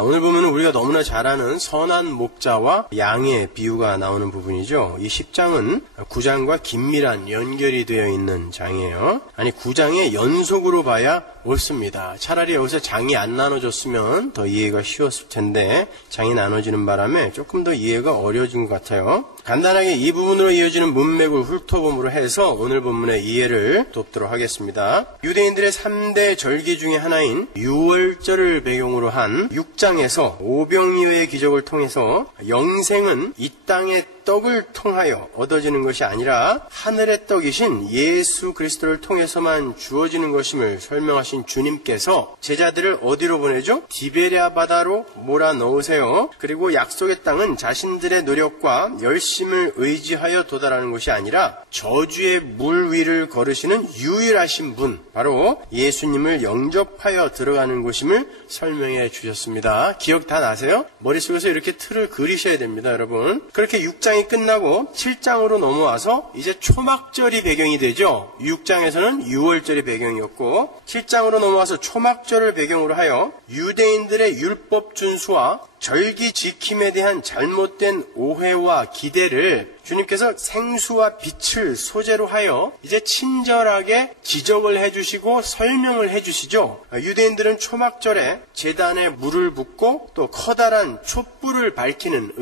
오늘 보면 우리가 너무나 잘 아는 선한 목자와 양의 비유가 나오는 부분이죠. 이 10장은 9장과 긴밀한 연결이 되어 있는 장이에요. 아니 9장의 연속으로 봐야 옳습니다. 차라리 여기서 장이 안 나눠졌으면 더 이해가 쉬웠을 텐데 장이 나눠지는 바람에 조금 더 이해가 어려워진 것 같아요. 간단하게 이 부분으로 이어지는 문맥을 훑어봄으로 해서 오늘 본문의 이해를 돕도록 하겠습니다. 유대인들의 3대 절기 중에 하나인 유월절을 배경으로 한 6장에서 오병이어의 기적을 통해서 영생은 이 땅의 떡을 통하여 얻어지는 것이 아니라 하늘의 떡이신 예수 그리스도를 통해서만 주어지는 것임을 설명하신 주님께서 제자들을 어디로 보내죠? 디베랴 바다로 몰아넣으세요. 그리고 약속의 땅은 자신들의 노력과 열심을 의지하여 도달하는 것이 아니라 저주의 물 위를 걸으시는 유일하신 분, 바로 예수님을 영접하여 들어가는 것임을 설명해 주셨습니다. 기억 다 나세요? 머릿속에서 이렇게 틀을 그리셔야 됩니다, 여러분. 그렇게 6장이 끝나고 7장으로 넘어와서 이제 초막절이 배경이 되죠. 6장에서는 6월절이 배경이었고 7장으로 넘어와서 초막절을 배경으로 하여 유대인들의 율법 준수와 절기 지킴에 대한 잘못된 오해와 기대를 주님께서 생수와 빛을 소재로 하여 이제 친절하게 지적을 해주시고 설명을 해주시죠. 유대인들은 초막절에 제단에 물을 붓고 또 커다란 촛불을 밝히는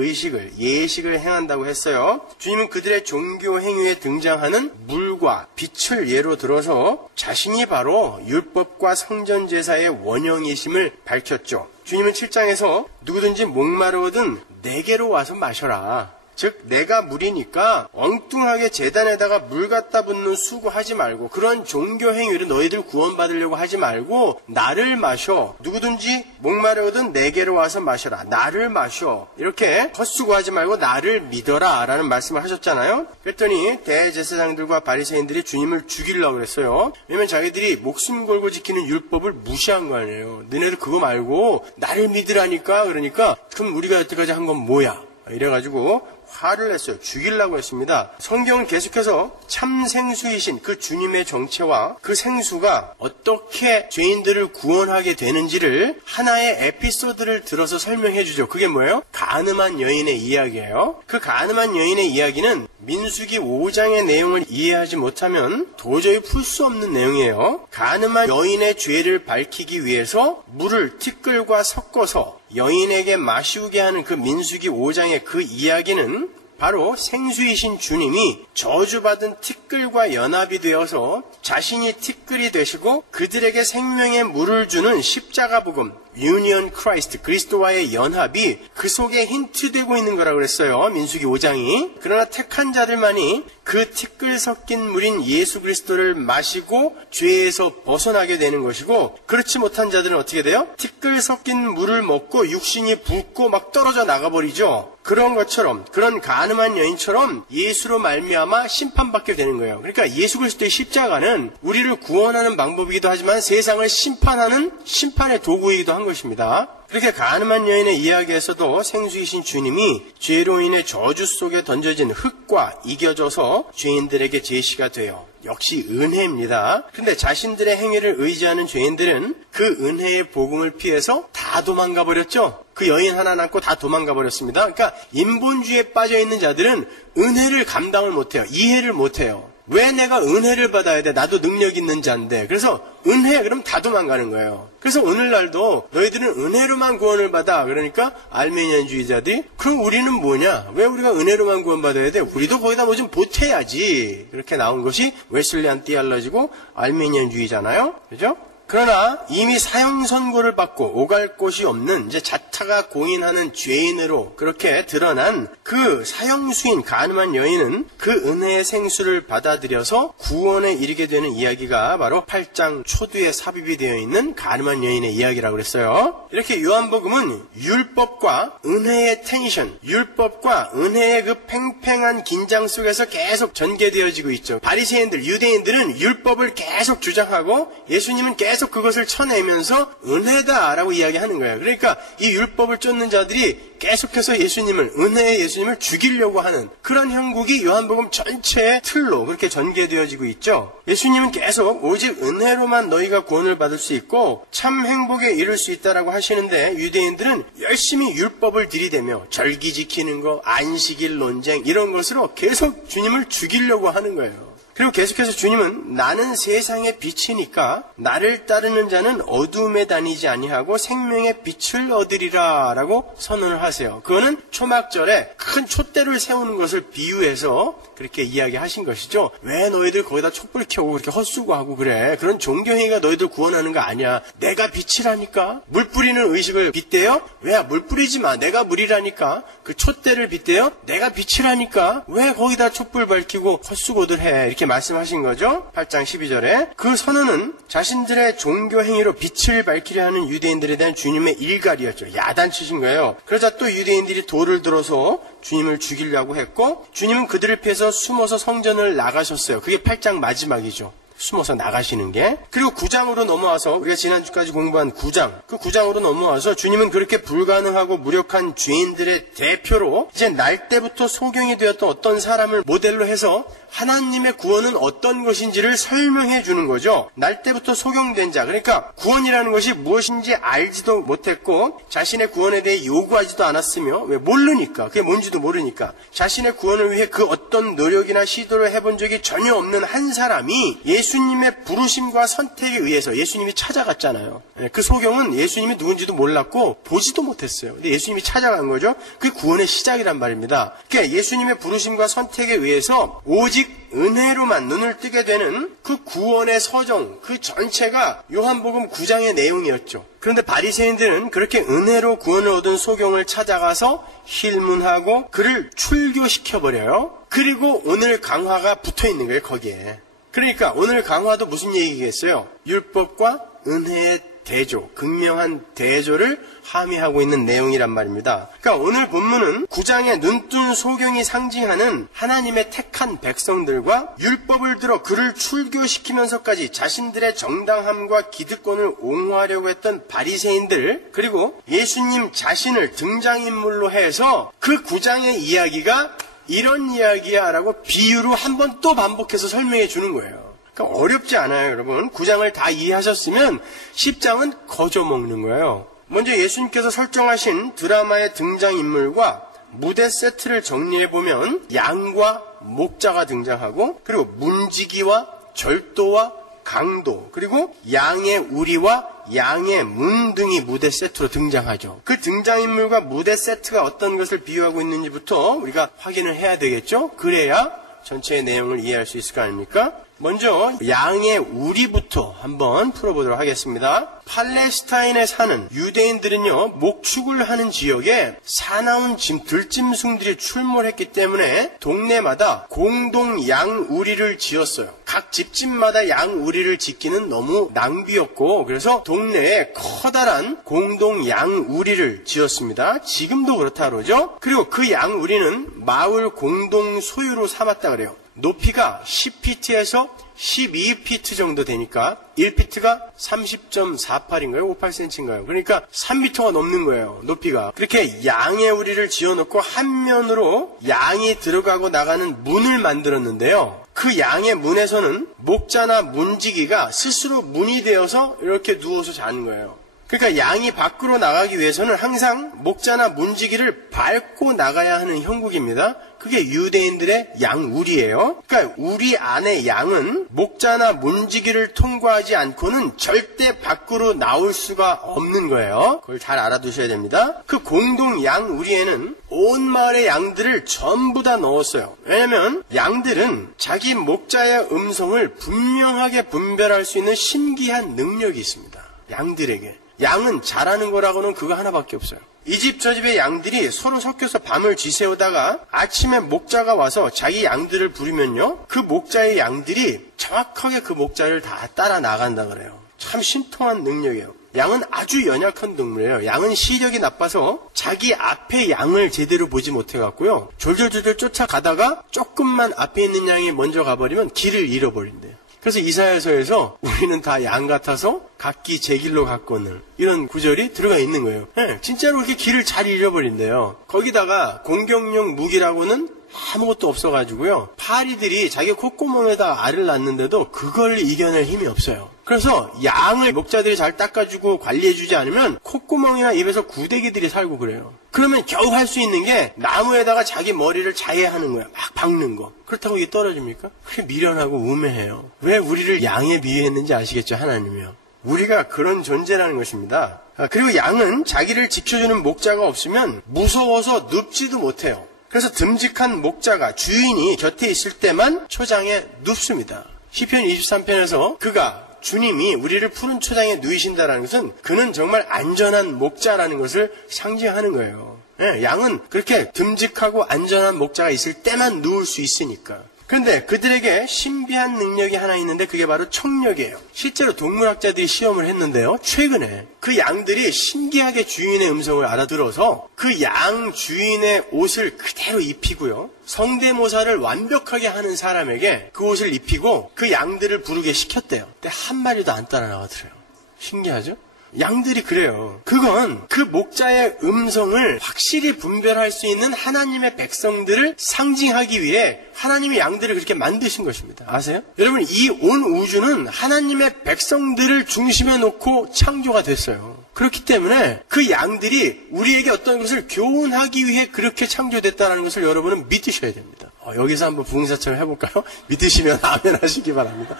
예식을 행한다고 했어요. 주님은 그들의 종교 행위에 등장하는 물과 빛을 예로 들어서 자신이 바로 율법과 성전 제사의 원형이심을 밝혔죠. 주님은 7장에서 누구든지 목마르거든 내게로 와서 마셔라. 즉 내가 물이니까 엉뚱하게 제단에다가 물 갖다 붓는 수고하지 말고 그런 종교 행위를 너희들 구원받으려고 하지 말고 나를 마셔. 누구든지 목마르거든 내게로 와서 마셔라. 나를 마셔. 이렇게 헛수고하지 말고 나를 믿어라 라는 말씀을 하셨잖아요. 그랬더니 대제사장들과 바리새인들이 주님을 죽이려고 그랬어요. 왜냐면 자기들이 목숨 걸고 지키는 율법을 무시한 거 아니에요. 너네들 그거 말고 나를 믿으라니까. 그러니까 그럼 우리가 여태까지 한 건 뭐야? 이래가지고 화를 냈어요. 죽이려고 했습니다. 성경은 계속해서 참 생수이신 그 주님의 정체와 그 생수가 어떻게 죄인들을 구원하게 되는지를 하나의 에피소드를 들어서 설명해 주죠. 그게 뭐예요? 가늠한 여인의 이야기예요. 그 가늠한 여인의 이야기는 민수기 5장의 내용을 이해하지 못하면 도저히 풀 수 없는 내용이에요. 가늠한 여인의 죄를 밝히기 위해서 물을 티끌과 섞어서 여인에게 마시우게 하는 그 민수기 5장의 그 이야기는 바로 생수이신 주님이 저주받은 티끌과 연합이 되어서 자신이 티끌이 되시고 그들에게 생명의 물을 주는 십자가 복음, 유니언 크라이스트, 그리스도와의 연합이 그 속에 힌트되고 있는 거라고 그랬어요. 민수기 5장이. 그러나 택한 자들만이 그 티끌 섞인 물인 예수 그리스도를 마시고 죄에서 벗어나게 되는 것이고, 그렇지 못한 자들은 어떻게 돼요? 티끌 섞인 물을 먹고 육신이 붓고 막 떨어져 나가버리죠. 그런 것처럼, 그런 가늠한 여인처럼 예수로 말미암아 심판받게 되는 거예요. 그러니까 예수 그리스도의 십자가는 우리를 구원하는 방법이기도 하지만 세상을 심판하는 심판의 도구이기도 한 것입니다. 그렇게 가늠한 여인의 이야기에서도 생수이신 주님이 죄로 인해 저주 속에 던져진 흙과 이겨져서 죄인들에게 제시가 돼요. 역시 은혜입니다. 근데 자신들의 행위를 의지하는 죄인들은 그 은혜의 복음을 피해서 다 도망가 버렸죠. 그 여인 하나 남고 다 도망가 버렸습니다. 그러니까 인본주의에 빠져있는 자들은 은혜를 감당을 못해요. 이해를 못해요. 왜 내가 은혜를 받아야 돼? 나도 능력 있는 자인데. 그래서 은혜 그럼 다 도망가는 거예요. 그래서 오늘날도 너희들은 은혜로만 구원을 받아. 그러니까 알메니안주의자들이 그럼 우리는 뭐냐? 왜 우리가 은혜로만 구원받아야 돼? 우리도 거기다 뭐 좀 보태야지. 그렇게 나온 것이 웨슬리안 티알러지고 알메니안주의잖아요. 그죠? 그러나 이미 사형 선고를 받고 오갈 곳이 없는 이제 자타가 공인하는 죄인으로 그렇게 드러난 그 사형수인 가늠한 여인은 그 은혜의 생수를 받아들여서 구원에 이르게 되는 이야기가 바로 8장 초두에 삽입이 되어 있는 가늠한 여인의 이야기라고 그랬어요. 이렇게 요한복음은 율법과 은혜의 텐션, 율법과 은혜의 그 팽팽한 긴장 속에서 계속 전개되어지고 있죠. 바리새인들, 유대인들은 율법을 계속 주장하고 예수님은 계속 계속 그것을 쳐내면서 은혜다라고 이야기하는 거예요. 그러니까 이 율법을 쫓는 자들이 계속해서 은혜의 예수님을 죽이려고 하는 그런 형국이 요한복음 전체의 틀로 그렇게 전개되어지고 있죠. 예수님은 계속 오직 은혜로만 너희가 구원을 받을 수 있고 참 행복에 이를 수 있다라고 하시는데, 유대인들은 열심히 율법을 들이대며 절기 지키는 거, 안식일 논쟁 이런 것으로 계속 주님을 죽이려고 하는 거예요. 그리고 계속해서 주님은 나는 세상의 빛이니까 나를 따르는 자는 어둠에 다니지 아니하고 생명의 빛을 얻으리라 라고 선언을 하세요. 그거는 초막절에 큰 촛대를 세우는 것을 비유해서 그렇게 이야기하신 것이죠. 왜 너희들 거기다 촛불 켜고 그렇게 헛수고하고 그래? 그런 종교행위가 너희들 구원하는 거 아니야. 내가 빛이라니까. 물 뿌리는 의식을 빗대요? 왜 물 뿌리지 마. 내가 물이라니까. 그 촛대를 빗대요? 내가 빛이라니까. 왜 거기다 촛불 밝히고 헛수고들 해? 이렇게 말씀하신 거죠. 8장 12절에. 그 선언은 자신들의 종교 행위로 빛을 밝히려 하는 유대인들에 대한 주님의 일갈이었죠. 야단치신 거예요. 그러자 또 유대인들이 돌을 들어서 주님을 죽이려고 했고, 주님은 그들을 피해서 숨어서 성전을 나가셨어요. 그게 8장 마지막이죠. 숨어서 나가시는 게. 그리고 9장으로 넘어와서 우리가 지난주까지 공부한 9장, 그 9장으로 넘어와서 주님은 그렇게 불가능하고 무력한 죄인들의 대표로 이제 날 때부터 소경이 되었던 어떤 사람을 모델로 해서 하나님의 구원은 어떤 것인지를 설명해 주는 거죠. 날 때부터 소경된 자, 그러니까 구원이라는 것이 무엇인지 알지도 못했고 자신의 구원에 대해 요구하지도 않았으며, 왜? 모르니까. 그게 뭔지도 모르니까. 자신의 구원을 위해 그 어떤 노력이나 시도를 해본 적이 전혀 없는 한 사람이 예수님의 부르심과 선택에 의해서 예수님이 찾아갔잖아요. 그 소경은 예수님이 누군지도 몰랐고 보지도 못했어요. 근데 예수님이 찾아간 거죠. 그게 구원의 시작이란 말입니다. 그러니까 예수님의 부르심과 선택에 의해서 오직 은혜로만 눈을 뜨게 되는 그 구원의 서정, 그 전체가 요한복음 9장의 내용이었죠. 그런데 바리새인들은 그렇게 은혜로 구원을 얻은 소경을 찾아가서 힐문하고 그를 출교시켜버려요. 그리고 오늘 강화가 붙어있는 거예요, 거기에. 그러니까 오늘 강화도 무슨 얘기겠어요? 율법과 은혜의 대조, 극명한 대조를 함의하고 있는 내용이란 말입니다. 그러니까 오늘 본문은 9장의 눈뜬 소경이 상징하는 하나님의 택한 백성들과 율법을 들어 그를 출교시키면서까지 자신들의 정당함과 기득권을 옹호하려고 했던 바리새인들, 그리고 예수님 자신을 등장인물로 해서 그 9장의 이야기가 이런 이야기야 라고 비유로 한 번 또 반복해서 설명해 주는 거예요. 그러니까 어렵지 않아요, 여러분. 9장을 다 이해하셨으면 10장은 거저 먹는 거예요. 먼저 예수님께서 설정하신 드라마의 등장인물과 무대 세트를 정리해보면 양과 목자가 등장하고, 그리고 문지기와 절도와 강도, 그리고 양의 우리와 양의 문 등이 무대 세트로 등장하죠. 그 등장인물과 무대 세트가 어떤 것을 비유하고 있는지부터 우리가 확인을 해야 되겠죠. 그래야 전체의 내용을 이해할 수 있을 거 아닙니까? 먼저 양의 우리부터 한번 풀어보도록 하겠습니다. 팔레스타인에 사는 유대인들은요, 목축을 하는 지역에 사나운 들짐승들이 출몰했기 때문에 동네마다 공동 양우리를 지었어요. 각 집집마다 양우리를 짓기는 너무 낭비였고, 그래서 동네에 커다란 공동 양우리를 지었습니다. 지금도 그렇다 그러죠. 그리고 그 양우리는 마을 공동 소유로 삼았다 그래요. 높이가 10피트에서 12피트 정도 되니까 1피트가 30.48인가요? 58cm인가요? 그러니까 3미터가 넘는 거예요, 높이가. 그렇게 양의 우리를 지어놓고 한 면으로 양이 들어가고 나가는 문을 만들었는데요. 그 양의 문에서는 목자나 문지기가 스스로 문이 되어서 이렇게 누워서 자는 거예요. 그러니까 양이 밖으로 나가기 위해서는 항상 목자나 문지기를 밟고 나가야 하는 형국입니다. 그게 유대인들의 양우리예요. 그러니까 우리 안의 양은 목자나 문지기를 통과하지 않고는 절대 밖으로 나올 수가 없는 거예요. 그걸 잘 알아두셔야 됩니다. 그 공동 양우리에는 온 마을의 양들을 전부 다 넣었어요. 왜냐하면 양들은 자기 목자의 음성을 분명하게 분별할 수 있는 신기한 능력이 있습니다. 양들에게. 양은 잘하는 거라고는 그거 하나밖에 없어요. 이 집 저 집의 양들이 서로 섞여서 밤을 쥐새우다가 아침에 목자가 와서 자기 양들을 부르면요, 그 목자의 양들이 정확하게 그 목자를 다 따라 나간다 그래요. 참 신통한 능력이에요. 양은 아주 연약한 동물이에요. 양은 시력이 나빠서 자기 앞에 양을 제대로 보지 못해갖고요, 졸졸졸졸 쫓아가다가 조금만 앞에 있는 양이 먼저 가버리면 길을 잃어버린대요. 그래서 이사야서에서 우리는 다 양 같아서 각기 제 길로 갔거늘 이런 구절이 들어가 있는 거예요. 네, 진짜로 그렇게 길을 잘 잃어버린대요. 거기다가 공격용 무기라고는 아무것도 없어가지고요. 파리들이 자기 콧구멍에다 알을 낳는데도 그걸 이겨낼 힘이 없어요. 그래서 양을 목자들이 잘 닦아주고 관리해주지 않으면 콧구멍이나 입에서 구데기들이 살고 그래요. 그러면 겨우 할 수 있는 게 나무에다가 자기 머리를 자해하는 거야. 막 박는 거. 그렇다고 이게 떨어집니까? 그게 미련하고 우매해요. 왜 우리를 양에 비유했는지 아시겠죠? 하나님이요. 우리가 그런 존재라는 것입니다. 그리고 양은 자기를 지켜주는 목자가 없으면 무서워서 눕지도 못해요. 그래서 듬직한 목자가 주인이 곁에 있을 때만 초장에 눕습니다. 시편 23편에서 그가 주님이 우리를 푸른 초장에 누이신다라는 것은 그는 정말 안전한 목자라는 것을 상징하는 거예요. 예, 양은 그렇게 듬직하고 안전한 목자가 있을 때만 누울 수 있으니까. 그런데 그들에게 신비한 능력이 하나 있는데 그게 바로 청력이에요. 실제로 동물학자들이 시험을 했는데요. 최근에 그 양들이 신기하게 주인의 음성을 알아들어서 그 양 주인의 옷을 그대로 입히고요. 성대모사를 완벽하게 하는 사람에게 그 옷을 입히고 그 양들을 부르게 시켰대요. 근데 한 마리도 안 따라 나가더래요. 신기하죠? 양들이 그래요. 그건 그 목자의 음성을 확실히 분별할 수 있는 하나님의 백성들을 상징하기 위해 하나님이 양들을 그렇게 만드신 것입니다. 아세요? 여러분, 이 온 우주는 하나님의 백성들을 중심에 놓고 창조가 됐어요. 그렇기 때문에 그 양들이 우리에게 어떤 것을 교훈하기 위해 그렇게 창조됐다는 것을 여러분은 믿으셔야 됩니다. 여기서 한번 부흥사처럼 해볼까요? 믿으시면 아멘 하시기 바랍니다.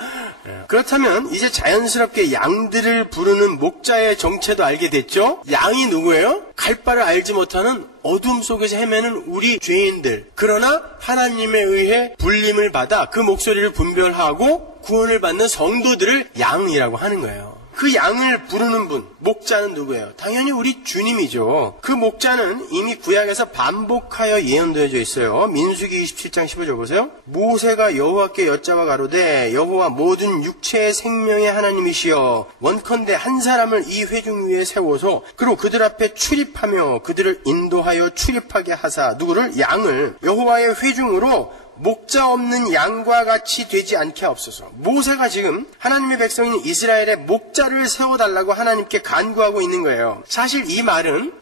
그렇다면 이제 자연스럽게 양들을 부르는 목자의 정체도 알게 됐죠? 양이 누구예요? 갈 바를 알지 못하는 어둠 속에서 헤매는 우리 죄인들. 그러나 하나님에 의해 불림을 받아 그 목소리를 분별하고 구원을 받는 성도들을 양이라고 하는 거예요. 그 양을 부르는 분, 목자는 누구예요? 당연히 우리 주님이죠. 그 목자는 이미 구약에서 반복하여 예언되어져 있어요. 민수기 27장 15절 보세요. 모세가 여호와께 여짜와 가로되 여호와 모든 육체의 생명의 하나님이시여 원컨대 한 사람을 이 회중 위에 세워서 그리고 그들 앞에 출입하며 그들을 인도하여 출입하게 하사 누구를? 양을 여호와의 회중으로 목자 없는 양과 같이 되지 않게 하옵소서. 모세가 지금 하나님의 백성인 이스라엘의 목자를 세워달라고 하나님께 간구하고 있는 거예요. 사실 이 말은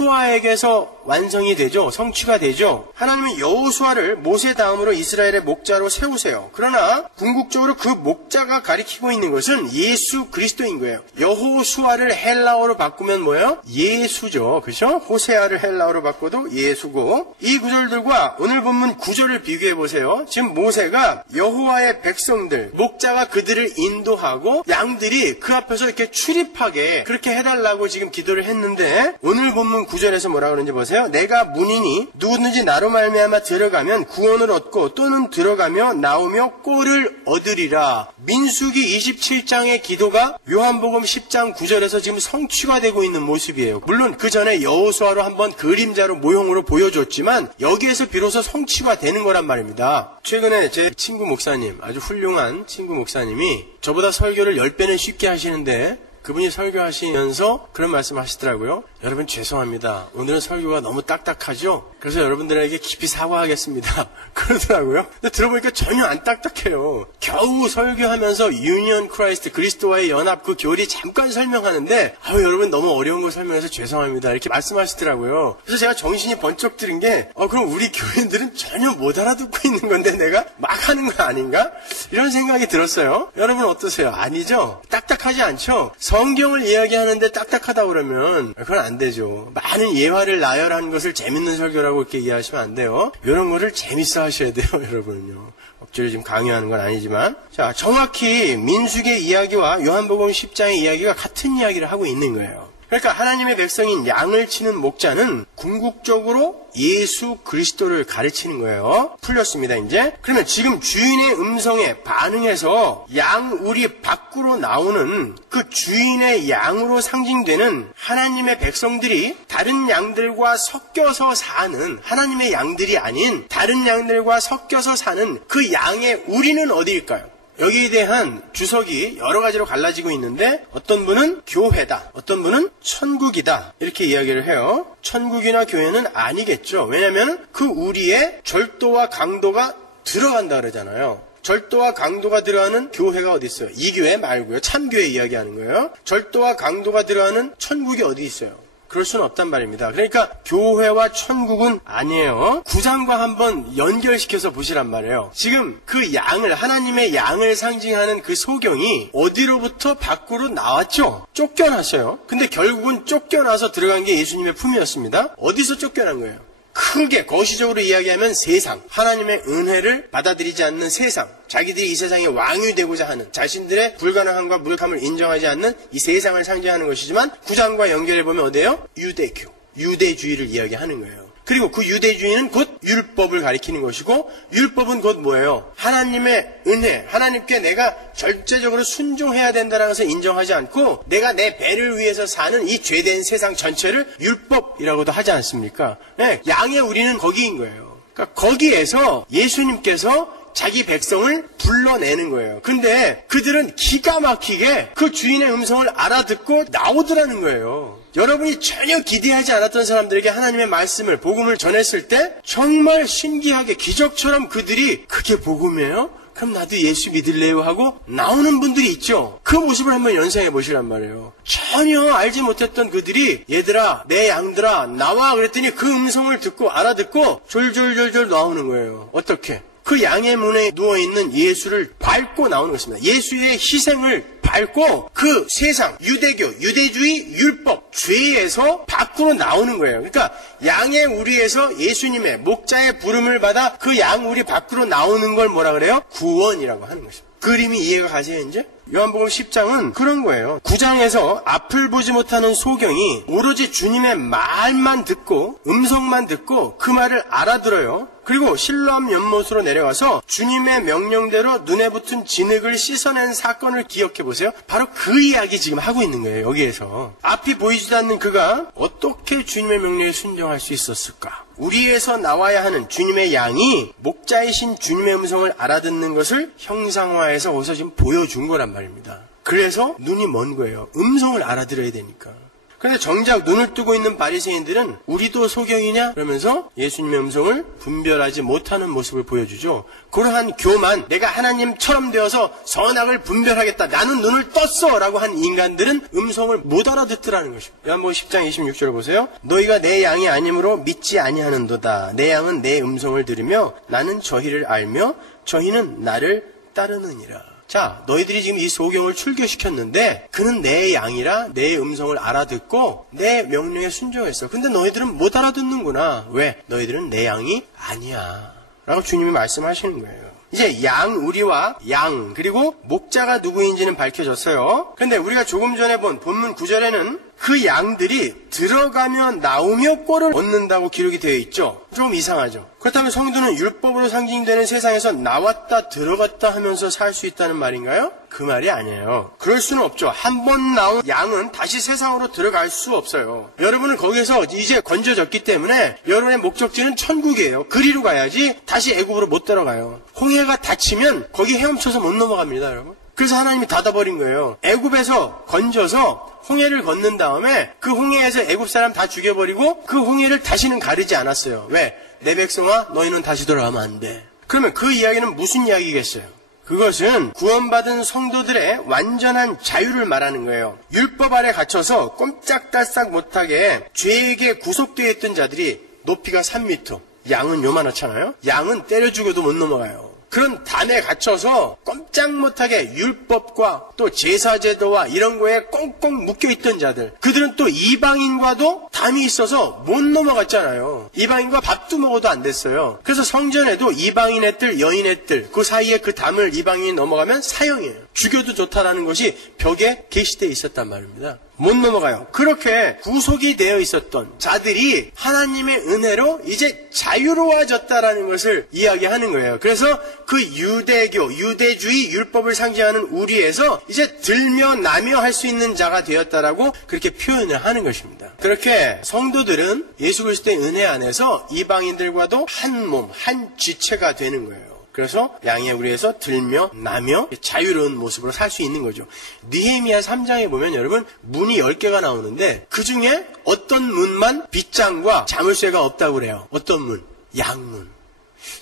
여호수아에게서 완성이 되죠. 성취가 되죠. 하나님은 여호수아를 모세 다음으로 이스라엘의 목자로 세우세요. 그러나 궁극적으로 그 목자가 가리키고 있는 것은 예수 그리스도인 거예요. 여호수아를 헬라어로 바꾸면 뭐예요? 예수죠. 그렇죠? 호세아를 헬라어로 바꿔도 예수고, 이 구절들과 오늘 본문 구절을 비교해 보세요. 지금 모세가 여호와의 백성들, 목자가 그들을 인도하고 양들이 그 앞에서 이렇게 출입하게 그렇게 해달라고 지금 기도를 했는데, 오늘 본문 구절에서 뭐라 그러는지 보세요. 내가 문이니 누구든지 나로 말미암아 들어가면 구원을 얻고 또는 들어가며 나오며 꼴을 얻으리라. 민수기 27장의 기도가 요한복음 10장 9절에서 지금 성취가 되고 있는 모습이에요. 물론 그 전에 여호수아로 한번 그림자로 모형으로 보여줬지만 여기에서 비로소 성취가 되는 거란 말입니다. 최근에 제 친구 목사님, 아주 훌륭한 친구 목사님이 저보다 설교를 10배는 쉽게 하시는데 그분이 설교하시면서 그런 말씀 하시더라고요. 여러분 죄송합니다. 오늘은 설교가 너무 딱딱하죠? 그래서 여러분들에게 깊이 사과하겠습니다. 그러더라고요. 근데 들어보니까 전혀 안 딱딱해요. 겨우 설교하면서 유니언 크라이스트, 그리스도와의 연합, 그 교리 잠깐 설명하는데 여러분 너무 어려운 거 설명해서 죄송합니다. 이렇게 말씀하시더라고요. 그래서 제가 정신이 번쩍 드는 게 그럼 우리 교인들은 전혀 못 알아듣고 있는 건데 내가 막 하는 거 아닌가? 이런 생각이 들었어요. 여러분 어떠세요? 아니죠? 딱딱하지 않죠? 성경을 이야기하는데 딱딱하다 그러면 그건 안 되죠. 많은 예화를 나열한 것을 재밌는 설교라고 이렇게 이해하시면 안 돼요. 이런 거를 재밌어 하셔야 돼요, 여러분요. 억지로 지금 강요하는 건 아니지만. 자, 정확히 민수기의 이야기와 요한복음 10장의 이야기가 같은 이야기를 하고 있는 거예요. 그러니까 하나님의 백성인 양을 치는 목자는 궁극적으로 예수 그리스도를 가르치는 거예요. 풀렸습니다, 이제. 그러면 지금 주인의 음성에 반응해서 양 우리 밖으로 나오는 그 주인의 양으로 상징되는 하나님의 백성들이 다른 양들과 섞여서 사는, 하나님의 양들이 아닌 다른 양들과 섞여서 사는 그 양의 우리는 어디일까요? 여기에 대한 주석이 여러 가지로 갈라지고 있는데, 어떤 분은 교회다, 어떤 분은 천국이다, 이렇게 이야기를 해요. 천국이나 교회는 아니겠죠. 왜냐하면 그 우리의 절도와 강도가 들어간다 그러잖아요. 절도와 강도가 들어가는 교회가 어디 있어요? 이 교회 말고요. 참교회 이야기하는 거예요. 절도와 강도가 들어가는 천국이 어디 있어요? 그럴 수는 없단 말입니다. 그러니까 교회와 천국은 아니에요. 구장과 한번 연결시켜서 보시란 말이에요. 지금 그 양을, 하나님의 양을 상징하는 그 소경이 어디로부터 밖으로 나왔죠? 쫓겨났어요. 근데 결국은 쫓겨나서 들어간 게 예수님의 품이었습니다. 어디서 쫓겨난 거예요? 크게 거시적으로 이야기하면 세상, 하나님의 은혜를 받아들이지 않는 세상, 자기들이 이 세상의 왕이 되고자 하는, 자신들의 불가능함과 무력함을 인정하지 않는 이 세상을 상징하는 것이지만 구장과 연결해보면 어디예요? 유대교, 유대주의를 이야기하는 거예요. 그리고 그 유대주의는 곧 율법을 가리키는 것이고, 율법은 곧 뭐예요? 하나님의 은혜, 하나님께 내가 절제적으로 순종해야 된다는 것을 인정하지 않고 내가 내 배를 위해서 사는 이 죄된 세상 전체를 율법이라고도 하지 않습니까? 네, 양의 우리는 거기인 거예요. 그러니까 거기에서 예수님께서 자기 백성을 불러내는 거예요. 근데 그들은 기가 막히게 그 주인의 음성을 알아듣고 나오더라는 거예요. 여러분이 전혀 기대하지 않았던 사람들에게 하나님의 말씀을, 복음을 전했을 때 정말 신기하게 기적처럼 그들이 그게 복음이에요? 그럼 나도 예수 믿을래요? 하고 나오는 분들이 있죠. 그 모습을 한번 연상해 보시란 말이에요. 전혀 알지 못했던 그들이 얘들아, 내 양들아, 나와. 그랬더니 그 음성을 듣고 알아듣고 졸졸졸졸 나오는 거예요. 어떻게? 그 양의 문에 누워있는 예수를 밟고 나오는 것입니다. 예수의 희생을 밟고 그 세상, 유대교, 유대주의, 율법, 죄에서 밖으로 나오는 거예요. 그러니까 양의 우리에서 예수님의 목자의 부름을 받아 그 양 우리 밖으로 나오는 걸 뭐라 그래요? 구원이라고 하는 것입니다. 그림이 이해가 가세요, 이제? 요한복음 10장은 그런 거예요. 9장에서 앞을 보지 못하는 소경이 오로지 주님의 말만 듣고, 음성만 듣고 그 말을 알아들어요. 그리고 실로암 연못으로 내려가서 주님의 명령대로 눈에 붙은 진흙을 씻어낸 사건을 기억해 보세요. 바로 그 이야기 지금 하고 있는 거예요. 여기에서 앞이 보이지도 않는 그가 어떻게 주님의 명령에 순종할 수 있었을까? 우리에서 나와야 하는 주님의 양이 목자이신 주님의 음성을 알아듣는 것을 형상화해서 어디서 지금 보여준 거란 말입니다. 그래서 눈이 먼 거예요. 음성을 알아들어야 되니까. 그런데 정작 눈을 뜨고 있는 바리새인들은 우리도 소경이냐? 그러면서 예수님의 음성을 분별하지 못하는 모습을 보여주죠. 그러한 교만, 내가 하나님처럼 되어서 선악을 분별하겠다, 나는 눈을 떴어 라고 한 인간들은 음성을 못 알아듣더라는 것입니다. 요한복음 10장 26절을 보세요. 너희가 내 양이 아니므로 믿지 아니하는도다. 내 양은 내 음성을 들으며 나는 저희를 알며 저희는 나를 따르느니라. 자, 너희들이 지금 이 소경을 출교시켰는데 그는 내 양이라 내 음성을 알아듣고 내 명령에 순종했어. 근데 너희들은 못 알아듣는구나. 왜? 너희들은 내 양이 아니야 라고 주님이 말씀하시는 거예요. 이제 양, 우리와 양, 그리고 목자가 누구인지는 밝혀졌어요. 근데 우리가 조금 전에 본 본문 9절에는 그 양들이 들어가며 나오며 꼴을 얻는다고 기록이 되어 있죠. 좀 이상하죠. 그렇다면 성도는 율법으로 상징되는 세상에서 나왔다 들어갔다 하면서 살 수 있다는 말인가요? 그 말이 아니에요. 그럴 수는 없죠. 한 번 나온 양은 다시 세상으로 들어갈 수 없어요. 여러분은 거기서 이제 건져졌기 때문에 여러분의 목적지는 천국이에요. 그리로 가야지 다시 애굽으로 못 들어가요. 홍해가 닫히면 거기 헤엄쳐서 못 넘어갑니다, 여러분. 그래서 하나님이 닫아버린 거예요. 애굽에서 건져서 홍해를 걷는 다음에 그 홍해에서 애굽 사람 다 죽여버리고 그 홍해를 다시는 가르지 않았어요. 왜? 내 백성아, 너희는 다시 돌아가면 안 돼. 그러면 그 이야기는 무슨 이야기겠어요? 그것은 구원받은 성도들의 완전한 자유를 말하는 거예요. 율법 아래 갇혀서 꼼짝달싹 못하게 죄에게 구속되어 있던 자들이 높이가 3m, 양은 요만하잖아요. 양은 때려 죽여도 못 넘어가요. 그런 담에 갇혀서 꼼짝 못하게 율법과 또 제사제도와 이런 거에 꽁꽁 묶여있던 자들, 그들은 또 이방인과도 담이 있어서 못 넘어갔잖아요. 이방인과 밥도 먹어도 안 됐어요. 그래서 성전에도 이방인의 뜰, 여인의 뜰, 그 사이에 그 담을 이방인이 넘어가면 사형이에요. 죽여도 좋다라는 것이 벽에 게시되어 있었단 말입니다. 못 넘어가요. 그렇게 구속이 되어 있었던 자들이 하나님의 은혜로 이제 자유로워졌다라는 것을 이야기하는 거예요. 그래서 그 유대교, 유대주의, 율법을 상징하는 우리에서 이제 들며 나며 할 수 있는 자가 되었다라고 그렇게 표현을 하는 것입니다. 그렇게 성도들은 예수 그리스도의 은혜 안에서 이방인들과도 한 몸, 한 지체가 되는 거예요. 그래서 양의 우리에서 들며 나며 자유로운 모습으로 살 수 있는 거죠. 느헤미야 3장에 보면 여러분 문이 10개가 나오는데 그 중에 어떤 문만 빗장과 자물쇠가 없다고 그래요. 어떤 문? 양문.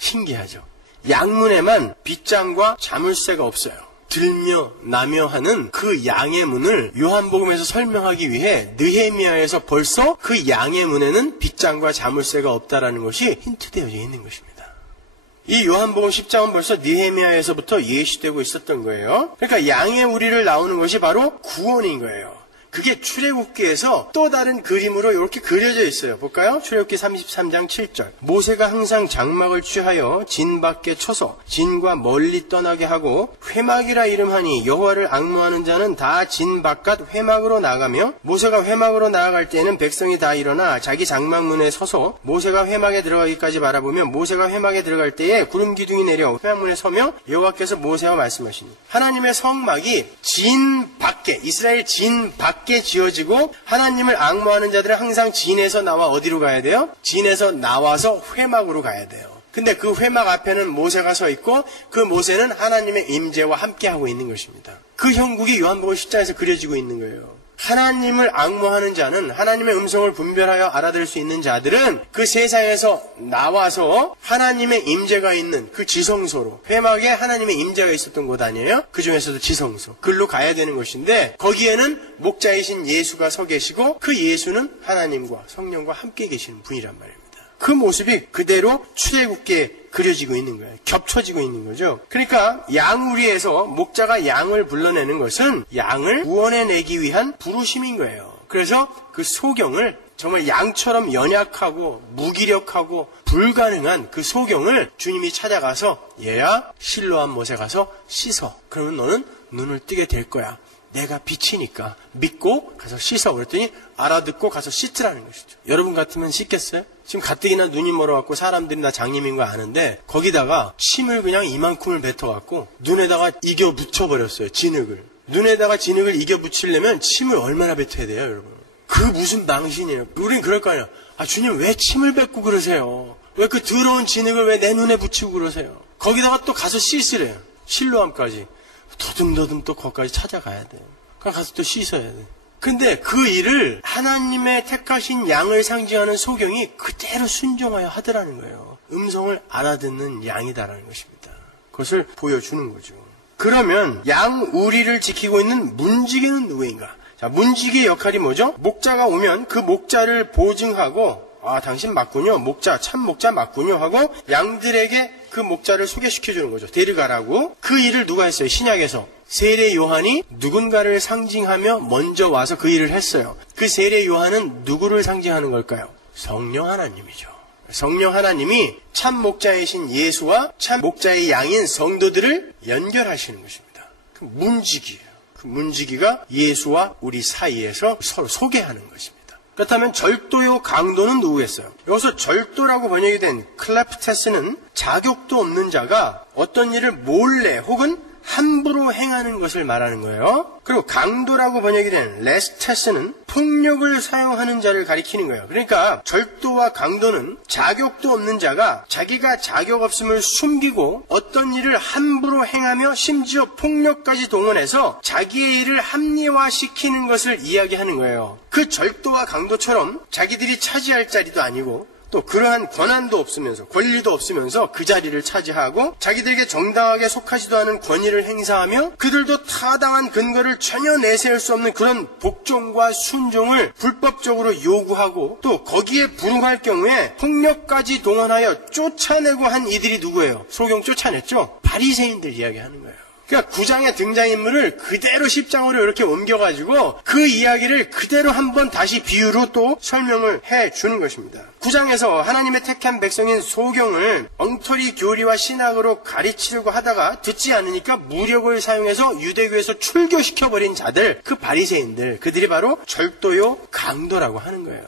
신기하죠. 양문에만 빗장과 자물쇠가 없어요. 들며 나며 하는 그 양의 문을 요한복음에서 설명하기 위해 느헤미야에서 벌써 그 양의 문에는 빗장과 자물쇠가 없다라는 것이 힌트되어져 있는 것입니다. 이 요한복음 10장은 벌써 느헤미야에서부터 예시되고 있었던 거예요. 그러니까 양의 우리를 나오는 것이 바로 구원인 거예요. 그게 출애굽기에서 또 다른 그림으로 이렇게 그려져 있어요. 볼까요? 출애굽기 33장 7절. 모세가 항상 장막을 취하여 진 밖에 쳐서 진과 멀리 떠나게 하고 회막이라 이름하니 여호와를 앙모하는 자는 다 진 바깥 회막으로 나가며 모세가 회막으로 나아갈 때에는 백성이 다 일어나 자기 장막문에 서서 모세가 회막에 들어가기까지 바라보며 모세가 회막에 들어갈 때에 구름 기둥이 내려 회막문에 서며 여호와께서 모세와 말씀하시니 하나님의 성막이 진 밖에 이스라엘 진 밖에 지어지고 하나님을 앙모하는 자들은 항상 진에서 나와 어디로 가야 돼요? 진에서 나와서 회막으로 가야 돼요. 근데 그 회막 앞에는 모세가 서 있고 그 모세는 하나님의 임재와 함께하고 있는 것입니다. 그 형국이 요한복음 10장에서 그려지고 있는 거예요. 하나님을 앙모하는 자는 하나님의 음성을 분별하여 알아들을 수 있는 자들은 그 세상에서 나와서 하나님의 임재가 있는 그 지성소로 회막에 하나님의 임재가 있었던 곳 아니에요? 그 중에서도 지성소 그걸로 가야 되는 것인데 거기에는 목자이신 예수가 서 계시고 그 예수는 하나님과 성령과 함께 계시는 분이란 말입니다. 그 모습이 그대로 출애굽기에 그려지고 있는 거예요. 겹쳐지고 있는 거죠. 그러니까 양우리에서 목자가 양을 불러내는 것은 양을 구원해내기 위한 부르심인 거예요. 그래서 그 소경을 정말 양처럼 연약하고 무기력하고 불가능한 그 소경을 주님이 찾아가서 얘야 실로암 못에 가서 씻어. 그러면 너는 눈을 뜨게 될 거야. 내가 빛이니까 믿고 가서 씻어. 그랬더니 알아듣고 가서 씻으라는 것이죠. 여러분 같으면 씻겠어요? 지금 가뜩이나 눈이 멀어갖고 사람들이 나 장님인 거 아는데 거기다가 침을 그냥 이만큼을 뱉어갖고 눈에다가 이겨 묻혀버렸어요. 진흙을. 눈에다가 진흙을 이겨 묻히려면 침을 얼마나 뱉어야 돼요, 여러분? 그 무슨 망신이에요. 우린 그럴 거 아니에요. 아, 주님 왜 침을 뱉고 그러세요? 왜 그 더러운 진흙을 왜 내 눈에 붙이고 그러세요? 거기다가 또 가서 씻으래요. 실로암까지. 더듬더듬 또 거기까지 찾아가야 돼요. 그럼 가서 또 씻어야 돼요. 근데 그 일을 하나님의 택하신 양을 상징하는 소경이 그대로 순종하여 하더라는 거예요. 음성을 알아듣는 양이다라는 것입니다. 그것을 보여주는 거죠. 그러면 양 우리를 지키고 있는 문지기는 누구인가? 자, 문지기의 역할이 뭐죠? 목자가 오면 그 목자를 보증하고 아, 당신 맞군요. 목자, 참 목자 맞군요. 하고 양들에게 그 목자를 소개시켜주는 거죠. 데려가라고. 그 일을 누가 했어요? 신약에서. 세례 요한이 누군가를 상징하며 먼저 와서 그 일을 했어요. 그 세례 요한은 누구를 상징하는 걸까요? 성령 하나님이죠. 성령 하나님이 참 목자이신 예수와 참 목자의 양인 성도들을 연결하시는 것입니다. 그 문지기예요. 그 문지기가 예수와 우리 사이에서 서로 소개하는 것입니다. 그렇다면 절도요 강도는 누구겠어요? 여기서 절도라고 번역이 된 클레프테스는 자격도 없는 자가 어떤 일을 몰래 혹은 함부로 행하는 것을 말하는 거예요. 그리고 강도라고 번역이 된 레스테스는 폭력을 사용하는 자를 가리키는 거예요. 그러니까 절도와 강도는 자격도 없는 자가 자기가 자격 없음을 숨기고 어떤 일을 함부로 행하며 심지어 폭력까지 동원해서 자기의 일을 합리화시키는 것을 이야기하는 거예요. 그 절도와 강도처럼 자기들이 차지할 자리도 아니고 또 그러한 권한도 없으면서 권리도 없으면서 그 자리를 차지하고 자기들에게 정당하게 속하지도 않은 권위를 행사하며 그들도 타당한 근거를 전혀 내세울 수 없는 그런 복종과 순종을 불법적으로 요구하고 또 거기에 불응할 경우에 폭력까지 동원하여 쫓아내고 한 이들이 누구예요? 소경 쫓아냈죠? 바리새인들 이야기하는 거예요. 그러니까 9장의 등장인물을 그대로 10장으로 이렇게 옮겨가지고 그 이야기를 그대로 한번 다시 비유로 또 설명을 해주는 것입니다. 9장에서 하나님의 택한 백성인 소경을 엉터리 교리와 신학으로 가르치려고 하다가 듣지 않으니까 무력을 사용해서 유대교에서 출교시켜버린 자들, 그 바리새인들, 그들이 바로 절도요 강도라고 하는 거예요.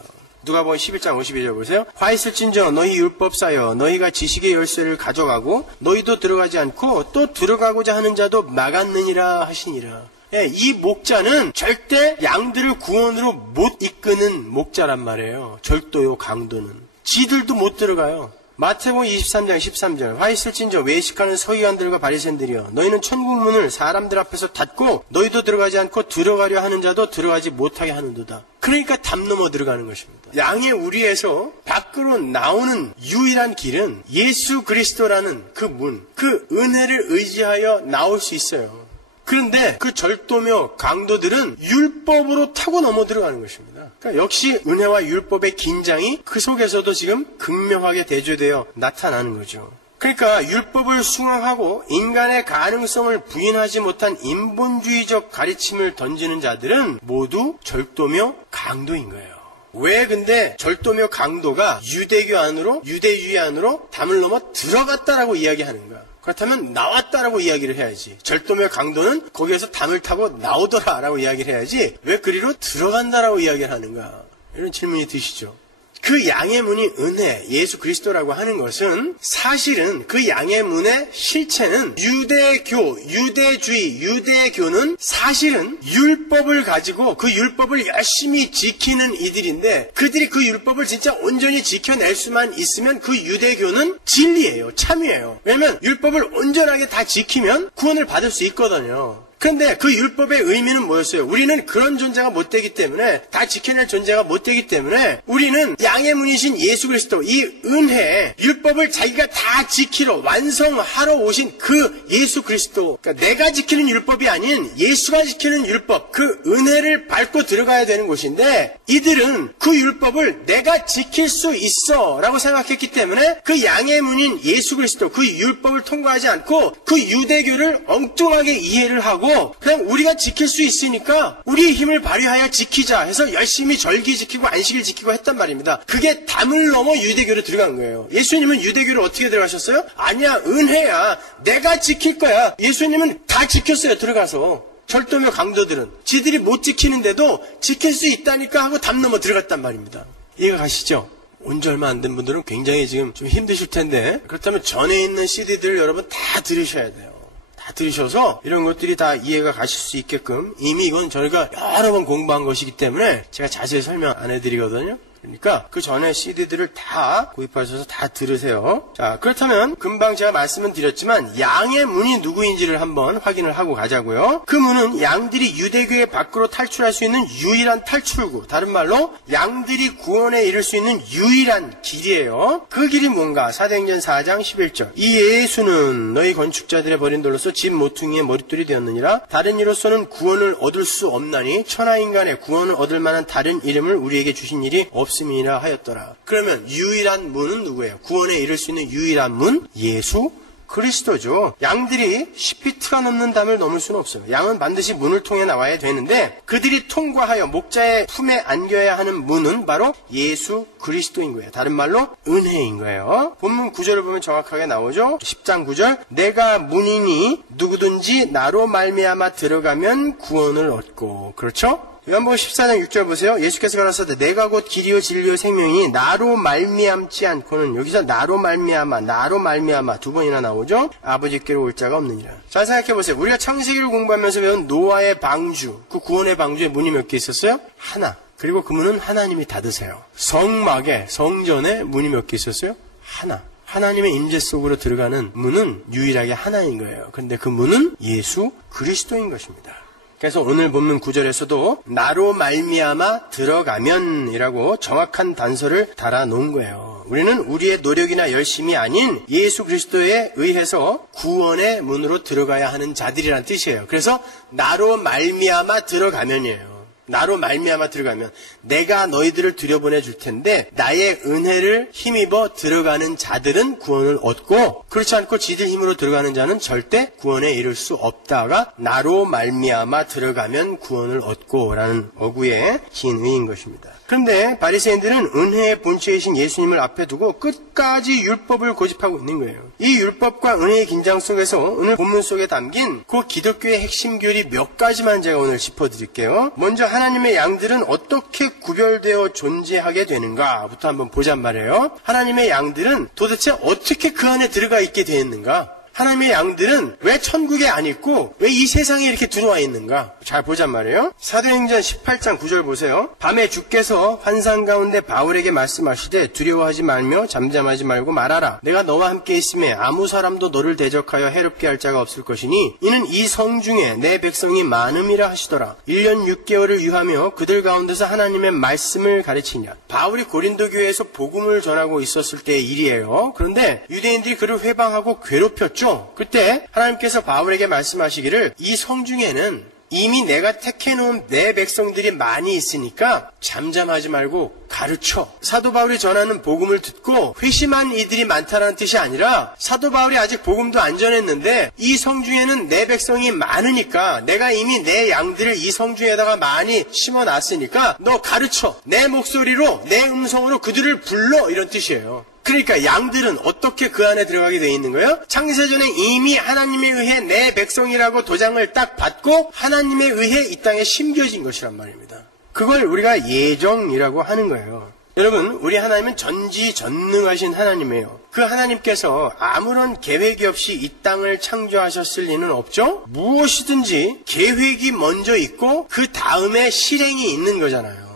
누가복음 11장 52절 보세요. 화 있을진저 너희 율법사여 너희가 지식의 열쇠를 가져가고 너희도 들어가지 않고 또 들어가고자 하는 자도 막았느니라 하시니라. 예, 이 목자는 절대 양들을 구원으로 못 이끄는 목자란 말이에요. 절도요 강도는. 지들도 못 들어가요. 마태복음 23장 13절 화 있을진저 외식하는 서기관들과 바리새인들이여 너희는 천국문을 사람들 앞에서 닫고 너희도 들어가지 않고 들어가려 하는 자도 들어가지 못하게 하는도다. 그러니까 담 넘어 들어가는 것입니다. 양의 우리에서 밖으로 나오는 유일한 길은 예수 그리스도라는 그 문, 그 은혜를 의지하여 나올 수 있어요. 그런데 그 절도며 강도들은 율법으로 타고 넘어 들어가는 것입니다. 그러니까 역시 은혜와 율법의 긴장이 그 속에서도 지금 극명하게 대조되어 나타나는 거죠. 그러니까 율법을 수행하고 인간의 가능성을 부인하지 못한 인본주의적 가르침을 던지는 자들은 모두 절도며 강도인 거예요. 왜 근데 절도며 강도가 유대교 안으로, 유대주의 안으로 담을 넘어 들어갔다라고 이야기하는가? 그렇다면 나왔다라고 이야기를 해야지. 절도며 강도는 거기에서 담을 타고 나오더라라고 이야기를 해야지. 왜 그리로 들어간다라고 이야기를 하는가? 이런 질문이 드시죠. 그 양의 문이 은혜, 예수 그리스도라고 하는 것은 사실은 그 양의 문의 실체는 유대교, 유대주의, 유대교는 사실은 율법을 가지고 그 율법을 열심히 지키는 이들인데 그들이 그 율법을 진짜 온전히 지켜낼 수만 있으면 그 유대교는 진리예요. 참이에요. 왜냐하면 율법을 온전하게 다 지키면 구원을 받을 수 있거든요. 그런데 그 율법의 의미는 뭐였어요? 우리는 그런 존재가 못 되기 때문에, 다 지켜낼 존재가 못 되기 때문에 우리는 양의 문이신 예수 그리스도, 이 은혜, 율법을 자기가 다 지키러 완성하러 오신 그 예수 그리스도, 그러니까 내가 지키는 율법이 아닌 예수가 지키는 율법, 그 은혜를 밟고 들어가야 되는 곳인데 이들은 그 율법을 내가 지킬 수 있어 라고 생각했기 때문에 그 양의 문인 예수 그리스도, 그 율법을 통과하지 않고 그 유대교를 엉뚱하게 이해를 하고 그냥 우리가 지킬 수 있으니까 우리의 힘을 발휘하여 지키자 해서 열심히 절기 지키고 안식일 지키고 했단 말입니다. 그게 담을 넘어 유대교로 들어간 거예요. 예수님은 유대교로 어떻게 들어가셨어요? 아니야, 은혜야, 내가 지킬 거야. 예수님은 다 지켰어요. 들어가서. 절도며 강도들은 지들이 못 지키는데도 지킬 수 있다니까 하고 담 넘어 들어갔단 말입니다. 이해가 가시죠? 온 지 얼마 안 된 분들은 굉장히 지금 좀 힘드실 텐데, 그렇다면 전에 있는 CD들을 여러분 다 들으셔야 돼요. 다 들으셔서 이런 것들이 다 이해가 가실 수 있게끔, 이미 이건 저희가 여러 번 공부한 것이기 때문에 제가 자세히 설명 안 해드리거든요. 그러니까 그 전에 CD들을 다 구입하셔서 다 들으세요. 자, 그렇다면 금방 제가 말씀은 드렸지만 양의 문이 누구인지를 한번 확인을 하고 가자고요. 그 문은 양들이 유대교의 밖으로 탈출할 수 있는 유일한 탈출구, 다른 말로 양들이 구원에 이를 수 있는 유일한 길이에요. 그 길이 뭔가? 사도행전 4장 11절. 이 예수는 너희 건축자들의 버린 돌로서 집 모퉁이의 머릿돌이 되었느니라. 다른 이로서는 구원을 얻을 수 없나니 천하인간의 구원을 얻을 만한 다른 이름을 우리에게 주신 일이 없음이라 하였더라. 그러면 유일한 문은 누구예요? 구원에 이를 수 있는 유일한 문? 예수 그리스도죠. 양들이 10피트가 넘는 담을 넘을 수는 없어요. 양은 반드시 문을 통해 나와야 되는데 그들이 통과하여 목자의 품에 안겨야 하는 문은 바로 예수 그리스도인 거예요. 다른 말로 은혜인 거예요. 본문 9절을 보면 정확하게 나오죠. 10장 9절. 내가 문이니 누구든지 나로 말미암아 들어가면 구원을 얻고. 그렇죠? 요한복음 14장 6절 보세요. 예수께서 가라사대 내가 곧 길이요 진리요 생명이 나로 말미암지 않고는, 여기서 나로 말미암아 두 번이나 나오죠. 아버지께로 올 자가 없느니라. 잘 생각해 보세요. 우리가 창세기를 공부하면서 배운 노아의 방주, 그 구원의 방주에 문이 몇 개 있었어요? 하나. 그리고 그 문은 하나님이 닫으세요. 성막에, 성전에 문이 몇 개 있었어요? 하나. 하나님의 임재 속으로 들어가는 문은 유일하게 하나인 거예요. 그런데 그 문은 예수 그리스도인 것입니다. 그래서 오늘 본문 9절에서도 나로 말미암아 들어가면 이라고 정확한 단서를 달아놓은 거예요. 우리는 우리의 노력이나 열심이 아닌 예수 그리스도에 의해서 구원의 문으로 들어가야 하는 자들이란 뜻이에요. 그래서 나로 말미암아 들어가면이에요. 나로 말미암아 들어가면 내가 너희들을 들여보내 줄 텐데 나의 은혜를 힘입어 들어가는 자들은 구원을 얻고, 그렇지 않고 지들 힘으로 들어가는 자는 절대 구원에 이를 수 없다가 나로 말미암아 들어가면 구원을 얻고 라는 어구의 긴 의인 것입니다. 그런데 바리새인들은 은혜의 본체이신 예수님을 앞에 두고 끝까지 율법을 고집하고 있는 거예요. 이 율법과 은혜의 긴장 속에서 오늘 본문 속에 담긴 그 기독교의 핵심 교리 몇 가지만 제가 오늘 짚어드릴게요. 먼저 하나님의 양들은 어떻게 구별되어 존재하게 되는가부터 한번 보잔 말이에요. 하나님의 양들은 도대체 어떻게 그 안에 들어가 있게 되었는가? 하나님의 양들은 왜 천국에 안 있고 왜 이 세상에 이렇게 들어와 있는가? 잘 보잔 말이에요. 사도행전 18장 9절 보세요. 밤에 주께서 환상 가운데 바울에게 말씀하시되 두려워하지 말며 잠잠하지 말고 말하라. 내가 너와 함께 있음에 아무 사람도 너를 대적하여 해롭게 할 자가 없을 것이니 이는 이 성 중에 내 백성이 많음이라 하시더라. 1년 6개월을 유하며 그들 가운데서 하나님의 말씀을 가르치냐. 바울이 고린도 교회에서 복음을 전하고 있었을 때의 일이에요. 그런데 유대인들이 그를 회방하고 괴롭혔죠. 그때 하나님께서 바울에게 말씀하시기를 이 성 중에는 이미 내가 택해놓은 내 백성들이 많이 있으니까 잠잠하지 말고 가르쳐. 사도 바울이 전하는 복음을 듣고 회심한 이들이 많다는 뜻이 아니라 사도 바울이 아직 복음도 안 전했는데 이 성 중에는 내 백성이 많으니까 내가 이미 내 양들을 이 성 중에다가 많이 심어놨으니까 너 가르쳐. 내 목소리로 내 음성으로 그들을 불러. 이런 뜻이에요. 그러니까 양들은 어떻게 그 안에 들어가게 돼 있는 거예요? 창세전에 이미 하나님에 의해 내 백성이라고 도장을 딱 받고 하나님에 의해 이 땅에 심겨진 것이란 말입니다. 그걸 우리가 예정이라고 하는 거예요. 여러분, 우리 하나님은 전지전능하신 하나님이에요. 그 하나님께서 아무런 계획이 없이 이 땅을 창조하셨을 리는 없죠? 무엇이든지 계획이 먼저 있고 그 다음에 실행이 있는 거잖아요.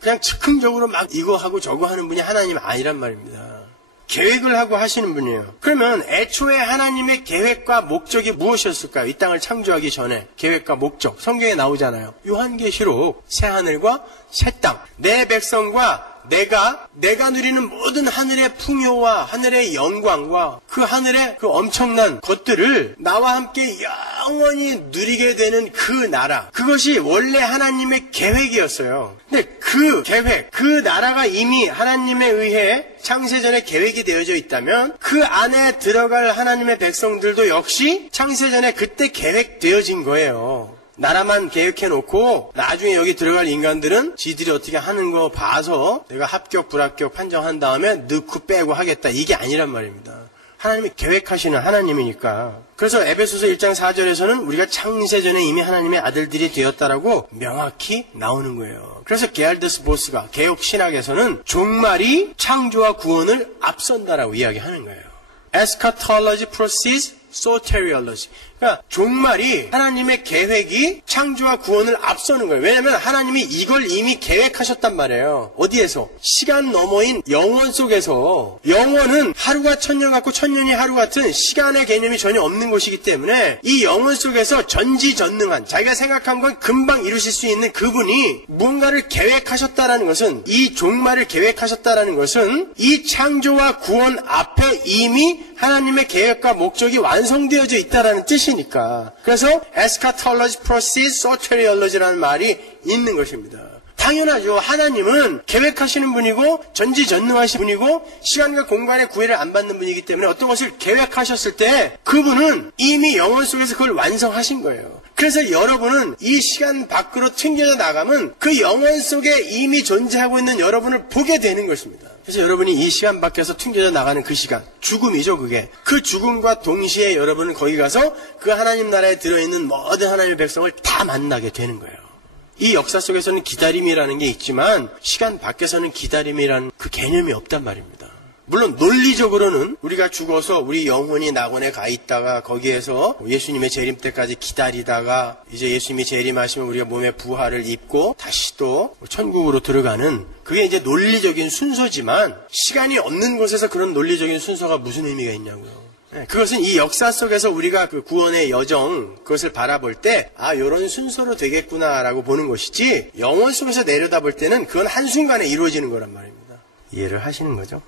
그냥 즉흥적으로 막 이거 하고 저거 하는 분이 하나님 아니란 말입니다. 계획을 하고 하시는 분이에요. 그러면 애초에 하나님의 계획과 목적이 무엇이었을까요? 이 땅을 창조하기 전에 계획과 목적, 성경에 나오잖아요. 요한계시록 새하늘과 새 땅, 내 백성과 내가 누리는 모든 하늘의 풍요와 하늘의 영광과 그 하늘의 그 엄청난 것들을 나와 함께 영원히 누리게 되는 그 나라, 그것이 원래 하나님의 계획이었어요. 근데 그 계획, 그 나라가 이미 하나님에 의해 창세전에 계획이 되어져 있다면 그 안에 들어갈 하나님의 백성들도 역시 창세전에 그때 계획되어진 거예요. 나라만 계획해놓고 나중에 여기 들어갈 인간들은 지들이 어떻게 하는 거 봐서 내가 합격 불합격 판정한 다음에 넣고 빼고 하겠다, 이게 아니란 말입니다. 하나님이 계획하시는 하나님이니까. 그래서 에베소서 1장 4절에서는 우리가 창세전에 이미 하나님의 아들들이 되었다라고 명확히 나오는 거예요. 그래서 게알드스 보스가 개혁 신학에서는 종말이 창조와 구원을 앞선다라고 이야기하는 거예요. Eschatology precedes soteriology. 그러니까 종말이 하나님의 계획이 창조와 구원을 앞서는 거예요. 왜냐하면 하나님이 이걸 이미 계획하셨단 말이에요. 어디에서? 시간 너머인 영원 속에서. 영원은 하루가 천년 같고 천년이 하루 같은 시간의 개념이 전혀 없는 것이기 때문에 이 영원 속에서 전지전능한, 자기가 생각한 건 금방 이루실 수 있는 그분이 무언가를 계획하셨다라는 것은, 이 종말을 계획하셨다라는 것은 이 창조와 구원 앞에 이미 하나님의 계획과 목적이 완성되어져 있다라는 뜻이니까. 그래서 eschatology precedes soteriology라는 말이 있는 것입니다. 당연하죠. 하나님은 계획하시는 분이고 전지전능하신 분이고 시간과 공간의 구애를 안 받는 분이기 때문에 어떤 것을 계획하셨을 때 그분은 이미 영원 속에서 그걸 완성하신 거예요. 그래서 여러분은 이 시간 밖으로 튕겨져 나가면 그 영원 속에 이미 존재하고 있는 여러분을 보게 되는 것입니다. 그래서 여러분이 이 시간 밖에서 튕겨져 나가는 그 시간, 죽음이죠, 그게. 그 죽음과 동시에 여러분은 거기 가서 그 하나님 나라에 들어있는 모든 하나님의 백성을 다 만나게 되는 거예요. 이 역사 속에서는 기다림이라는 게 있지만 시간 밖에서는 기다림이라는 그 개념이 없단 말입니다. 물론 논리적으로는 우리가 죽어서 우리 영혼이 낙원에 가 있다가 거기에서 예수님의 재림 때까지 기다리다가 이제 예수님이 재림하시면 우리가 몸에 부활을 입고 다시 또 천국으로 들어가는, 그게 이제 논리적인 순서지만 시간이 없는 곳에서 그런 논리적인 순서가 무슨 의미가 있냐고요. 그것은 이 역사 속에서 우리가 그 구원의 여정, 그것을 바라볼 때 요런 순서로 되겠구나라고 보는 것이지, 영원 속에서 내려다볼 때는 그건 한순간에 이루어지는 거란 말입니다. 이해를 하시는 거죠?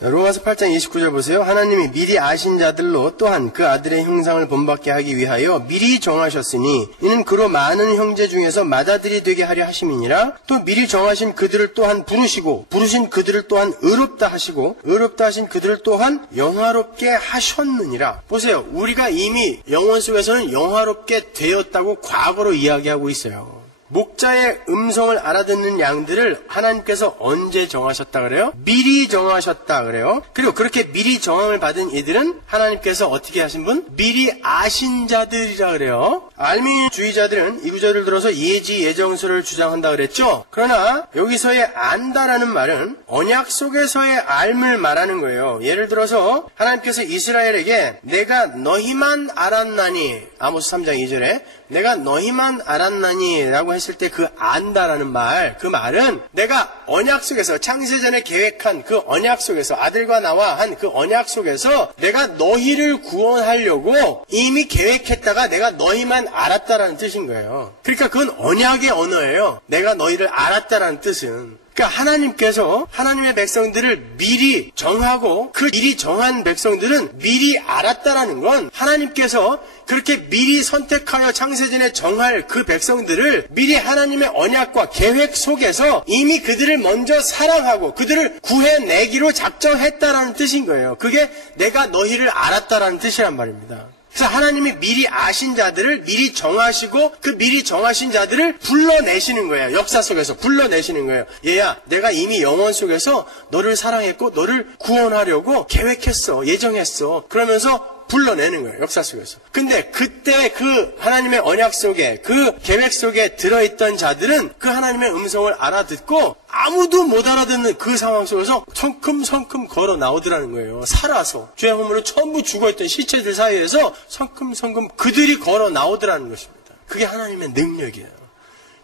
로마서 8장 29절 보세요. 하나님이 미리 아신 자들로 또한 그 아들의 형상을 본받게 하기 위하여 미리 정하셨으니 이는 그로 많은 형제 중에서 맏아들이 되게 하려 하심이니라. 또 미리 정하신 그들을 또한 부르시고 부르신 그들을 또한 의롭다 하시고 의롭다 하신 그들을 또한 영화롭게 하셨느니라. 보세요. 우리가 이미 영원 속에서는 영화롭게 되었다고 과거로 이야기하고 있어요. 목자의 음성을 알아듣는 양들을 하나님께서 언제 정하셨다 그래요? 미리 정하셨다 그래요. 그리고 그렇게 미리 정함을 받은 이들은 하나님께서 어떻게 하신 분? 미리 아신 자들이라 그래요. 알미니주의자들은 이 구절을 들어서 예지 예정설을 주장한다 그랬죠. 그러나 여기서의 안다라는 말은 언약 속에서의 알을 말하는 거예요. 예를 들어서 하나님께서 이스라엘에게 내가 너희만 알았나니, 아모스 3장 2절에 내가 너희만 알았나니 라고 했을 때 그 안다라는 말, 그 말은 내가 언약 속에서, 창세전에 계획한 그 언약 속에서, 아들과 나와 한 그 언약 속에서 내가 너희를 구원하려고 이미 계획했다가 내가 너희만 알았다라는 뜻인 거예요. 그러니까 그건 언약의 언어예요. 내가 너희를 알았다라는 뜻은. 그러니까 하나님께서 하나님의 백성들을 미리 정하고 그 미리 정한 백성들은 미리 알았다라는 건 하나님께서 그렇게 미리 선택하여 창세전에 정할 그 백성들을 미리 하나님의 언약과 계획 속에서 이미 그들을 먼저 사랑하고 그들을 구해내기로 작정했다라는 뜻인 거예요. 그게 내가 너희를 알았다라는 뜻이란 말입니다. 그래서 하나님이 미리 아신 자들을 미리 정하시고 그 미리 정하신 자들을 불러내시는 거예요. 역사 속에서 불러내시는 거예요. 얘야, 내가 이미 영원 속에서 너를 사랑했고 너를 구원하려고 계획했어, 예정했어. 그러면서 불러내는 거예요. 역사 속에서. 근데 그때 그 하나님의 언약 속에, 그 계획 속에 들어있던 자들은 그 하나님의 음성을 알아듣고 아무도 못 알아듣는 그 상황 속에서 성큼성큼 걸어 나오더라는 거예요. 살아서 죄악으로 전부 죽어있던 시체들 사이에서 성큼성큼 그들이 걸어 나오더라는 것입니다. 그게 하나님의 능력이에요.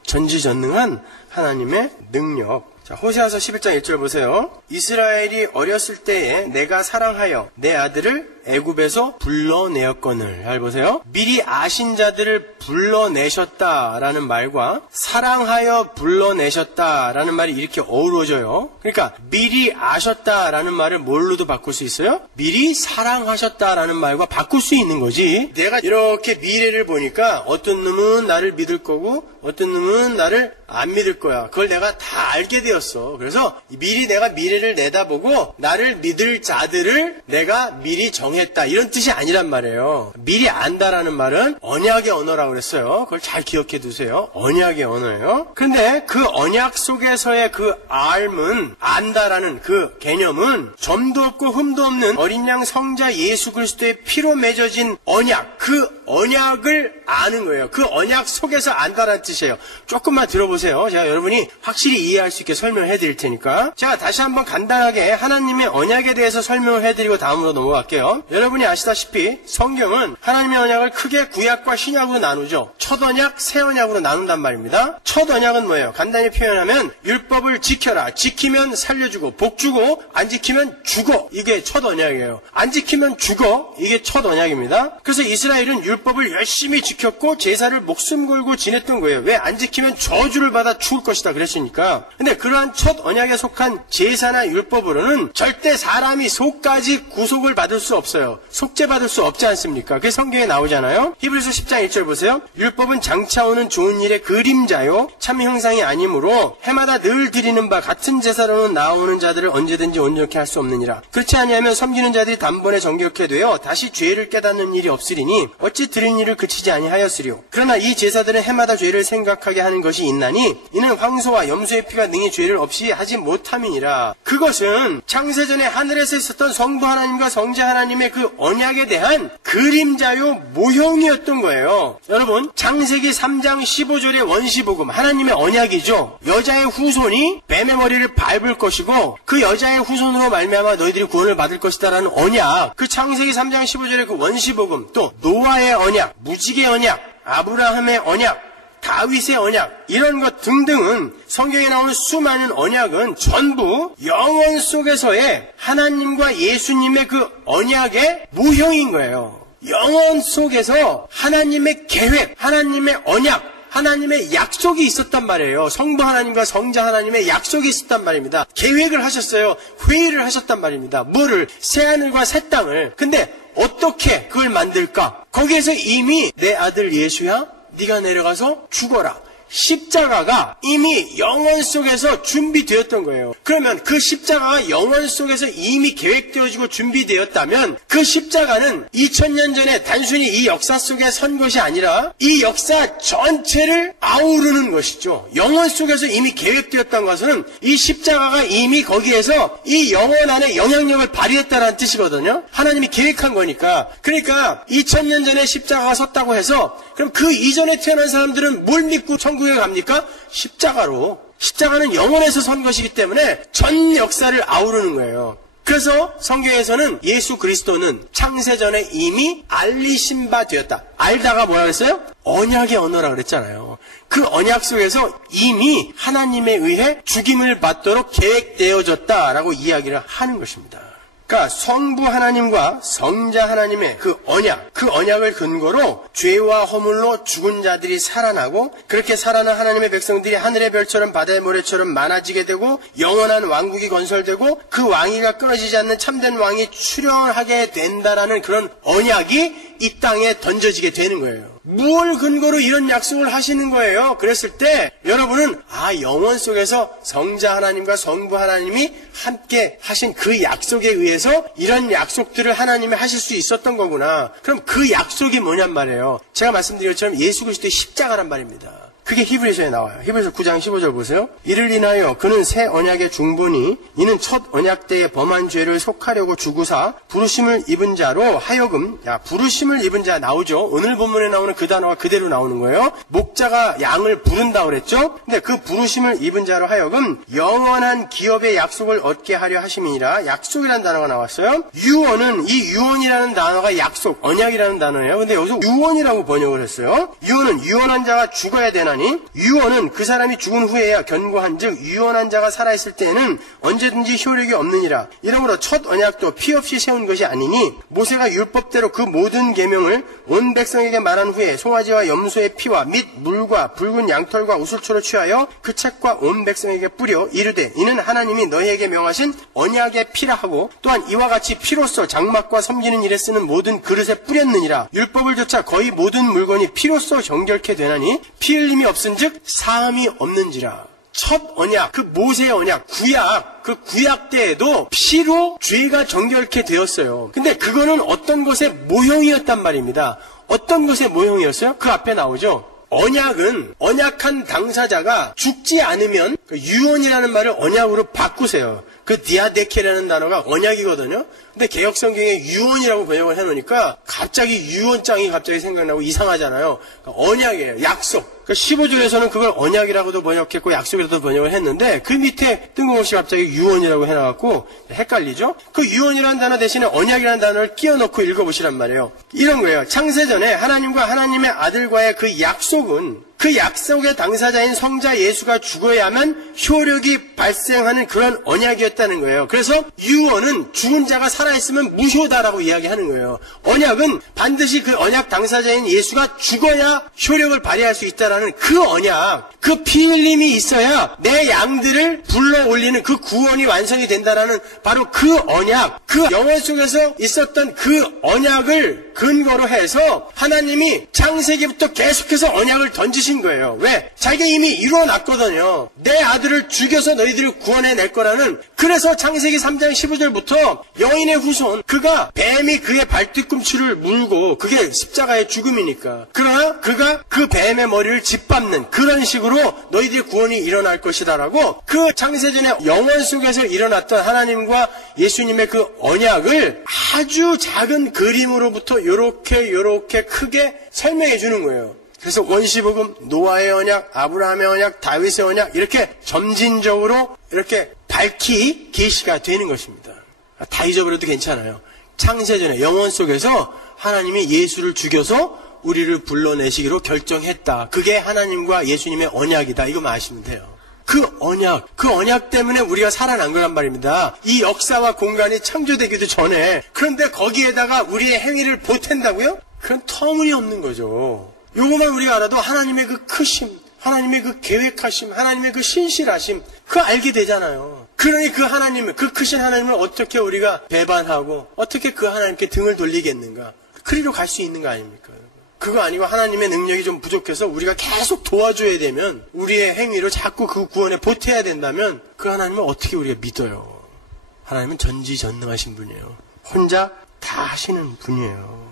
전지전능한 하나님의 능력. 자, 호세아서 11장 1절 보세요. 이스라엘이 어렸을 때에 내가 사랑하여 내 아들을 애굽에서 불러내었거늘. 잘 보세요. 미리 아신 자들을 불러내셨다라는 말과 사랑하여 불러내셨다라는 말이 이렇게 어우러져요. 그러니까 미리 아셨다라는 말을 뭘로도 바꿀 수 있어요? 미리 사랑하셨다라는 말과 바꿀 수 있는 거지. 내가 이렇게 미래를 보니까 어떤 놈은 나를 믿을 거고 어떤 놈은 나를 안 믿을 거야. 그걸 내가 다 알게 되었어. 그래서 미리 내가 미래를 내다보고 나를 믿을 자들을 내가 미리 정했다. 이런 뜻이 아니란 말이에요. 미리 안다라는 말은 언약의 언어라고 그랬어요. 그걸 잘 기억해 두세요. 언약의 언어예요. 그런데 그 언약 속에서의 그 알은, 안다라는 그 개념은 점도 없고 흠도 없는 어린 양 성자 예수 그리스도의 피로 맺어진 언약, 그 언약을 아는 거예요. 그 언약 속에서 안다라는 뜻이에요. 조금만 들어보세요. 제가 여러분이 확실히 이해할 수 있게 설명해 드릴 테니까. 제가 다시 한번 간단하게 하나님의 언약에 대해서 설명을 해드리고 다음으로 넘어갈게요. 여러분이 아시다시피 성경은 하나님의 언약을 크게 구약과 신약으로 나누죠. 첫 언약, 새 언약으로 나눈단 말입니다. 첫 언약은 뭐예요? 간단히 표현하면 율법을 지켜라. 지키면 살려주고 복 주고 안 지키면 죽어. 이게 첫 언약이에요. 안 지키면 죽어. 이게 첫 언약입니다. 그래서 이스라엘은 율법을 열심히 지켰고 제사를 목숨 걸고 지냈던 거예요. 왜? 안 지키면 저주를 받아 죽을 것이다 그랬으니까. 근데 그러한 첫 언약에 속한 제사나 율법으로는 절대 사람이 속까지 구속을 받을 수 없어요. 속죄받을 수 없지 않습니까? 그게 성경에 나오잖아요. 히브리서 10장 1절 보세요. 율법은 장차 오는 좋은 일의 그림자요 참 형상이 아니므로 해마다 늘 드리는 바 같은 제사로는 나오는 자들을 언제든지 온전케 할 수 없느니라. 그렇지 아니하면 섬기는 자들이 단번에 정결케 되어 다시 죄를 깨닫는 일이 없으리니 어찌 드리는 일을 그치지 아니하였으리요. 그러나 이 제사들은 해마다 죄를 생각하게 하는 것이 있나니 이는 황소와 염소의 피가 능히 죄를 없이 하지 못함이니라. 그것은 창세전에 하늘에서 있었던 성부 하나님과 성자 하나님의 그 언약에 대한 그림자요 모형이었던 거예요. 여러분, 창세기 3장 15절의 원시복음, 하나님의 언약이죠. 여자의 후손이 뱀의 머리를 밟을 것이고 그 여자의 후손으로 말미암아 너희들이 구원을 받을 것이다라는 언약, 그 창세기 3장 15절의 그 원시복음, 또 노아의 언약, 무지개의 언약, 아브라함의 언약, 다윗의 언약, 이런 것 등등은 성경에 나오는 수많은 언약은 전부 영원 속에서의 하나님과 예수님의 그 언약의 모형인 거예요. 영원 속에서 하나님의 계획, 하나님의 언약, 하나님의 약속이 있었단 말이에요. 성부 하나님과 성자 하나님의 약속이 있었단 말입니다. 계획을 하셨어요. 회의를 하셨단 말입니다. 뭐를? 새하늘과 새 땅을. 근데 어떻게 그걸 만들까? 거기에서 이미 내 아들 예수야, 네가 내려가서 죽어라. 십자가가 이미 영원 속에서 준비되었던 거예요. 그러면 그 십자가가 영원 속에서 이미 계획되어지고 준비되었다면 그 십자가는 2000년 전에 단순히 이 역사 속에 선 것이 아니라 이 역사 전체를 아우르는 것이죠. 영원 속에서 이미 계획되었던 것은 이 십자가가 이미 거기에서 이 영원 안에 영향력을 발휘했다는 뜻이거든요. 하나님이 계획한 거니까. 그러니까 2000년 전에 십자가가 섰다고 해서 그럼 그 이전에 태어난 사람들은 뭘 믿고 천국에 갑니까? 십자가로. 십자가는 영원에서 선 것이기 때문에 전 역사를 아우르는 거예요. 그래서 성경에서는 예수 그리스도는 창세전에 이미 알리신 바 되었다. 알다가 뭐라 그랬어요? 언약의 언어라 그랬잖아요. 그 언약 속에서 이미 하나님에 의해 죽임을 받도록 계획되어졌다라고 이야기를 하는 것입니다. 그러니까 성부 하나님과 성자 하나님의 그 언약을 근거로 죄와 허물로 죽은 자들이 살아나고 그렇게 살아난 하나님의 백성들이 하늘의 별처럼 바다의 모래처럼 많아지게 되고 영원한 왕국이 건설되고 그 왕위가 끊어지지 않는 참된 왕이 출현하게 된다라는 그런 언약이 이 땅에 던져지게 되는 거예요. 무엇을 근거로 이런 약속을 하시는 거예요? 그랬을 때 여러분은 영원 속에서 성자 하나님과 성부 하나님이 함께 하신 그 약속에 의해서 이런 약속들을 하나님이 하실 수 있었던 거구나. 그럼 그 약속이 뭐냔 말이에요. 제가 말씀드린 것처럼 예수 그리스도의 십자가란 말입니다. 그게 히브리서에 나와요. 히브리서 9장 15절 보세요. 이를 인하여 그는 새 언약의 중보니 이는 첫 언약 때에 범한 죄를 속하려고 주구사 부르심을 입은 자로 하여금 부르심을 입은 자 나오죠. 오늘 본문에 나오는 그 단어가 그대로 나오는 거예요. 목자가 양을 부른다 그랬죠. 근데 그 부르심을 입은 자로 하여금 영원한 기업의 약속을 얻게 하려 하심이니라. 약속이라는 단어가 나왔어요. 유언은 이 유언이라는 단어가 약속, 언약이라는 단어예요. 근데 여기서 유언이라고 번역을 했어요. 유언은 유언한 자가 죽어야 되나니 유언은 그 사람이 죽은 후에야 견고한 즉 유언한 자가 살아있을 때에는 언제든지 효력이 없느니라. 이러므로 첫 언약도 피 없이 세운 것이 아니니 모세가 율법대로 그 모든 계명을 온 백성에게 말한 후에 송아지와 염소의 피와 및 물과 붉은 양털과 우슬초로 취하여 그 책과 온 백성에게 뿌려 이르되 이는 하나님이 너희에게 명하신 언약의 피라 하고 또한 이와 같이 피로써 장막과 섬기는 일에 쓰는 모든 그릇에 뿌렸느니라. 율법을 조차 거의 모든 물건이 피로써 정결케 되나니 피 흘림이 없은즉 사함이 없는지라. 첫 언약, 그 모세의 언약, 구약, 그 구약 때에도 피로 죄가 정결케 되었어요. 근데 그거는 어떤 것의 모형이었단 말입니다. 어떤 것의 모형이었어요? 그 앞에 나오죠. 언약은 언약한 당사자가 죽지 않으면 그 유언이라는 말을 언약으로 바꾸세요. 그 디아데케라는 단어가 언약이거든요. 근데 개역성경에 유언이라고 번역을 해놓으니까 갑자기 유언장이 갑자기 생각나고 이상하잖아요. 그러니까 언약이에요. 약속. 그러니까 15절에서는 그걸 언약이라고도 번역했고 약속이라고도 번역을 했는데 그 밑에 뜬금없이 갑자기 유언이라고 해놔갖고 헷갈리죠. 그 유언이라는 단어 대신에 언약이라는 단어를 끼워넣고 읽어보시란 말이에요. 이런 거예요. 창세전에 하나님과 하나님의 아들과의 그 약속은 그 약속의 당사자인 성자 예수가 죽어야만 효력이 발생하는 그런 언약이었다는 거예요. 그래서 유언은 죽은 자가 살아있으면 무효다라고 이야기하는 거예요. 언약은 반드시 그 언약 당사자인 예수가 죽어야 효력을 발휘할 수 있다라는 그 언약, 그 피 흘림이 있어야 내 양들을 불러 올리는 그 구원이 완성이 된다라는 바로 그 언약, 그 영원 속에서 있었던 그 언약을 근거로 해서 하나님이 창세기부터 계속해서 언약을 던지신 거예요. 왜? 자기가 이미 이루어놨거든요. 내 아들을 죽여서 너희들을 구원해낼 거라는. 그래서 창세기 3장 15절부터 여인의 후손, 그가 뱀이 그의 발뒤꿈치를 물고 그게 십자가의 죽음이니까. 그러나 그가 그 뱀의 머리를 짓밟는 그런 식으로 너희들의 구원이 일어날 것이다라고 그 창세전의 영원 속에서 일어났던 하나님과 예수님의 그 언약을 아주 작은 그림으로부터 요렇게 크게 설명해 주는 거예요. 그래서 원시복음, 노아의 언약, 아브라함의 언약, 다윗의 언약 이렇게 점진적으로 이렇게 밝히 계시가 되는 것입니다. 다 잊어버려도 괜찮아요. 창세전의 영원 속에서 하나님이 예수를 죽여서 우리를 불러내시기로 결정했다. 그게 하나님과 예수님의 언약이다. 이거만 아시면 돼요. 그 언약 때문에 우리가 살아난 거란 말입니다. 이 역사와 공간이 창조되기도 전에. 그런데 거기에다가 우리의 행위를 보탠다고요? 그건 터무니없는 거죠. 요것만 우리가 알아도 하나님의 그 크심, 하나님의 그 계획하심, 하나님의 그 신실하심, 그거 알게 되잖아요. 그러니 그 하나님, 그 크신 하나님을 어떻게 우리가 배반하고 어떻게 그 하나님께 등을 돌리겠는가? 그리로 갈 수 있는 거 아닙니까? 그거 아니고 하나님의 능력이 좀 부족해서 우리가 계속 도와줘야 되면 우리의 행위로 자꾸 그 구원에 보태야 된다면 그 하나님을 어떻게 우리가 믿어요? 하나님은 전지전능하신 분이에요. 혼자 다 하시는 분이에요.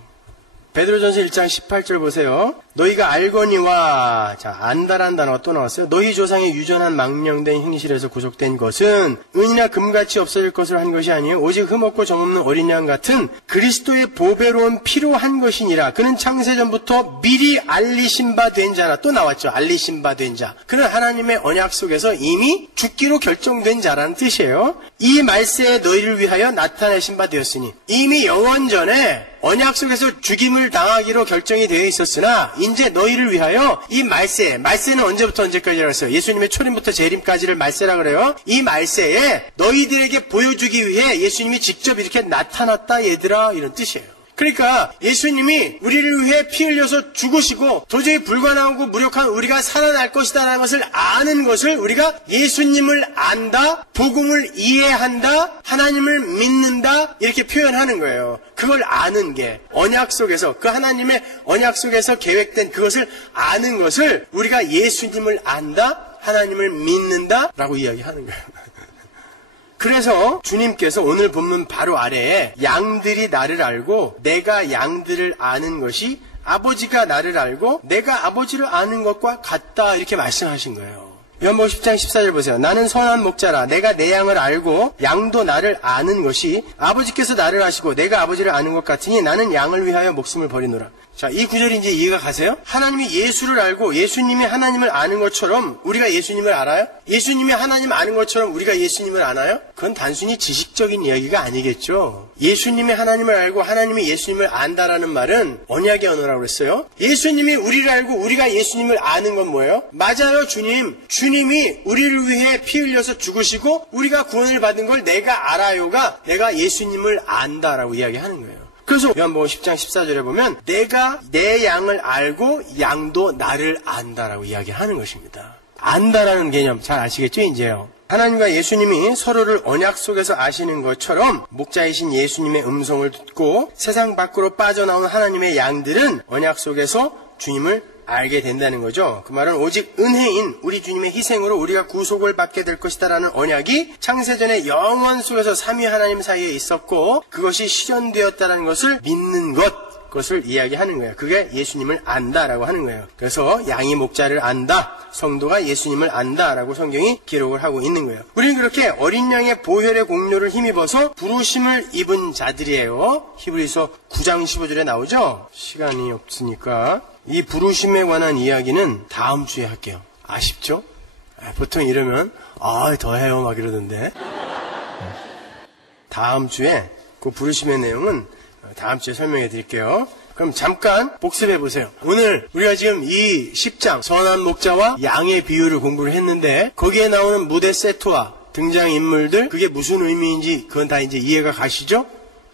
베드로전서 1장 18절 보세요. 너희가 알거니와, 자, 안다라는 단어가 또 나왔어요. 너희 조상의 유전한 망령된 행실에서 구속된 것은 은이나 금같이 없어질 것을 한 것이 아니에요. 오직 흠없고 정없는 어린 양 같은 그리스도의 보배로운 피로 한 것이니라. 그는 창세전부터 미리 알리신 바 된 자라. 또 나왔죠. 알리신 바 된 자. 그는 하나님의 언약 속에서 이미 죽기로 결정된 자라는 뜻이에요. 이 말세에 너희를 위하여 나타내신 바 되었으니, 이미 영원 전에 언약 속에서 죽임을 당하기로 결정이 되어 있었으나 이제 너희를 위하여 이 말세는 언제부터 언제까지라고 했어요? 예수님의 초림부터 재림까지를 말세라 그래요. 이 말세에 너희들에게 보여주기 위해 예수님이 직접 이렇게 나타났다 얘들아, 이런 뜻이에요. 그러니까 예수님이 우리를 위해 피 흘려서 죽으시고 도저히 불가능하고 무력한 우리가 살아날 것이다라는 것을 아는 것을 우리가 예수님을 안다, 복음을 이해한다, 하나님을 믿는다, 이렇게 표현하는 거예요. 그걸 아는 게 언약 속에서, 그 하나님의 언약 속에서 계획된 그것을 아는 것을 우리가 예수님을 안다, 하나님을 믿는다 라고 이야기하는 거예요. 그래서 주님께서 오늘 본문 바로 아래에 양들이 나를 알고 내가 양들을 아는 것이 아버지가 나를 알고 내가 아버지를 아는 것과 같다, 이렇게 말씀하신 거예요. 요한복음 10장 14절 보세요. 나는 선한 목자라. 내가 내 양을 알고 양도 나를 아는 것이 아버지께서 나를 아시고 내가 아버지를 아는 것 같으니 나는 양을 위하여 목숨을 버리노라. 자, 이 구절이 이제 이해가 가세요? 하나님이 예수를 알고 예수님이 하나님을 아는 것처럼 우리가 예수님을 알아요? 예수님이 하나님 아는 것처럼 우리가 예수님을 아나요? 그건 단순히 지식적인 이야기가 아니겠죠. 예수님이 하나님을 알고 하나님이 예수님을 안다라는 말은 언약의 언어라고 그랬어요. 예수님이 우리를 알고 우리가 예수님을 아는 건 뭐예요? 맞아요, 주님. 주님이 우리를 위해 피 흘려서 죽으시고 우리가 구원을 받은 걸 내가 알아요가 내가 예수님을 안다라고 이야기하는 거예요. 그래서 요한복음 10장 14절에 보면 내가 내 양을 알고 양도 나를 안다라고 이야기하는 것입니다. 안다라는 개념 잘 아시겠죠, 이제요? 하나님과 예수님이 서로를 언약 속에서 아시는 것처럼 목자이신 예수님의 음성을 듣고 세상 밖으로 빠져나온 하나님의 양들은 언약 속에서 주님을 알게 된다는 거죠. 그 말은 오직 은혜인 우리 주님의 희생으로 우리가 구속을 받게 될 것이다라는 언약이 창세전의 영원 속에서 삼위 하나님 사이에 있었고 그것이 실현되었다는 것을 믿는 그것을 이야기하는 거예요. 그게 예수님을 안다라고 하는 거예요. 그래서 양이 목자를 안다, 성도가 예수님을 안다라고 성경이 기록을 하고 있는 거예요. 우리는 그렇게 어린 양의 보혈의 공로를 힘입어서 부르심을 입은 자들이에요. 히브리서 9장 15절에 나오죠. 시간이 없으니까 이 부르심에 관한 이야기는 다음 주에 할게요. 아쉽죠? 보통 이러면 더 해요 막 이러던데. 다음 주에 그 부르심의 내용은 다음 주에 설명해 드릴게요. 그럼 잠깐 복습해 보세요. 오늘 우리가 지금 이 10장 선한 목자와 양의 비유를 공부를 했는데 거기에 나오는 무대 세트와 등장인물들, 그게 무슨 의미인지 그건 다 이제 이해가 가시죠?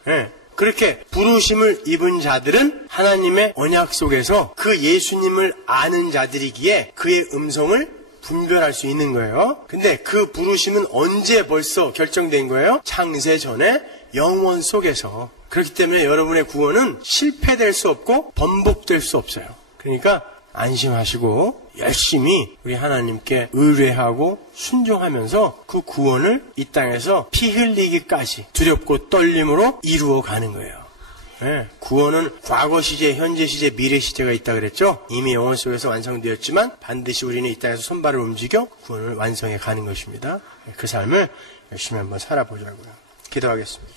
네. 그렇게 부르심을 입은 자들은 하나님의 언약 속에서 그 예수님을 아는 자들이기에 그의 음성을 분별할 수 있는 거예요. 근데 그 부르심은 언제 벌써 결정된 거예요? 창세 전에 영원 속에서. 그렇기 때문에 여러분의 구원은 실패될 수 없고 번복될 수 없어요. 그러니까 안심하시고 열심히 우리 하나님께 의뢰하고 순종하면서 그 구원을 이 땅에서 피 흘리기까지 두렵고 떨림으로 이루어가는 거예요. 네, 구원은 과거 시제, 현재 시제, 미래 시제가 있다 그랬죠. 이미 영원 속에서 완성되었지만 반드시 우리는 이 땅에서 손발을 움직여 구원을 완성해 가는 것입니다. 그 삶을 열심히 한번 살아보자고요. 기도하겠습니다.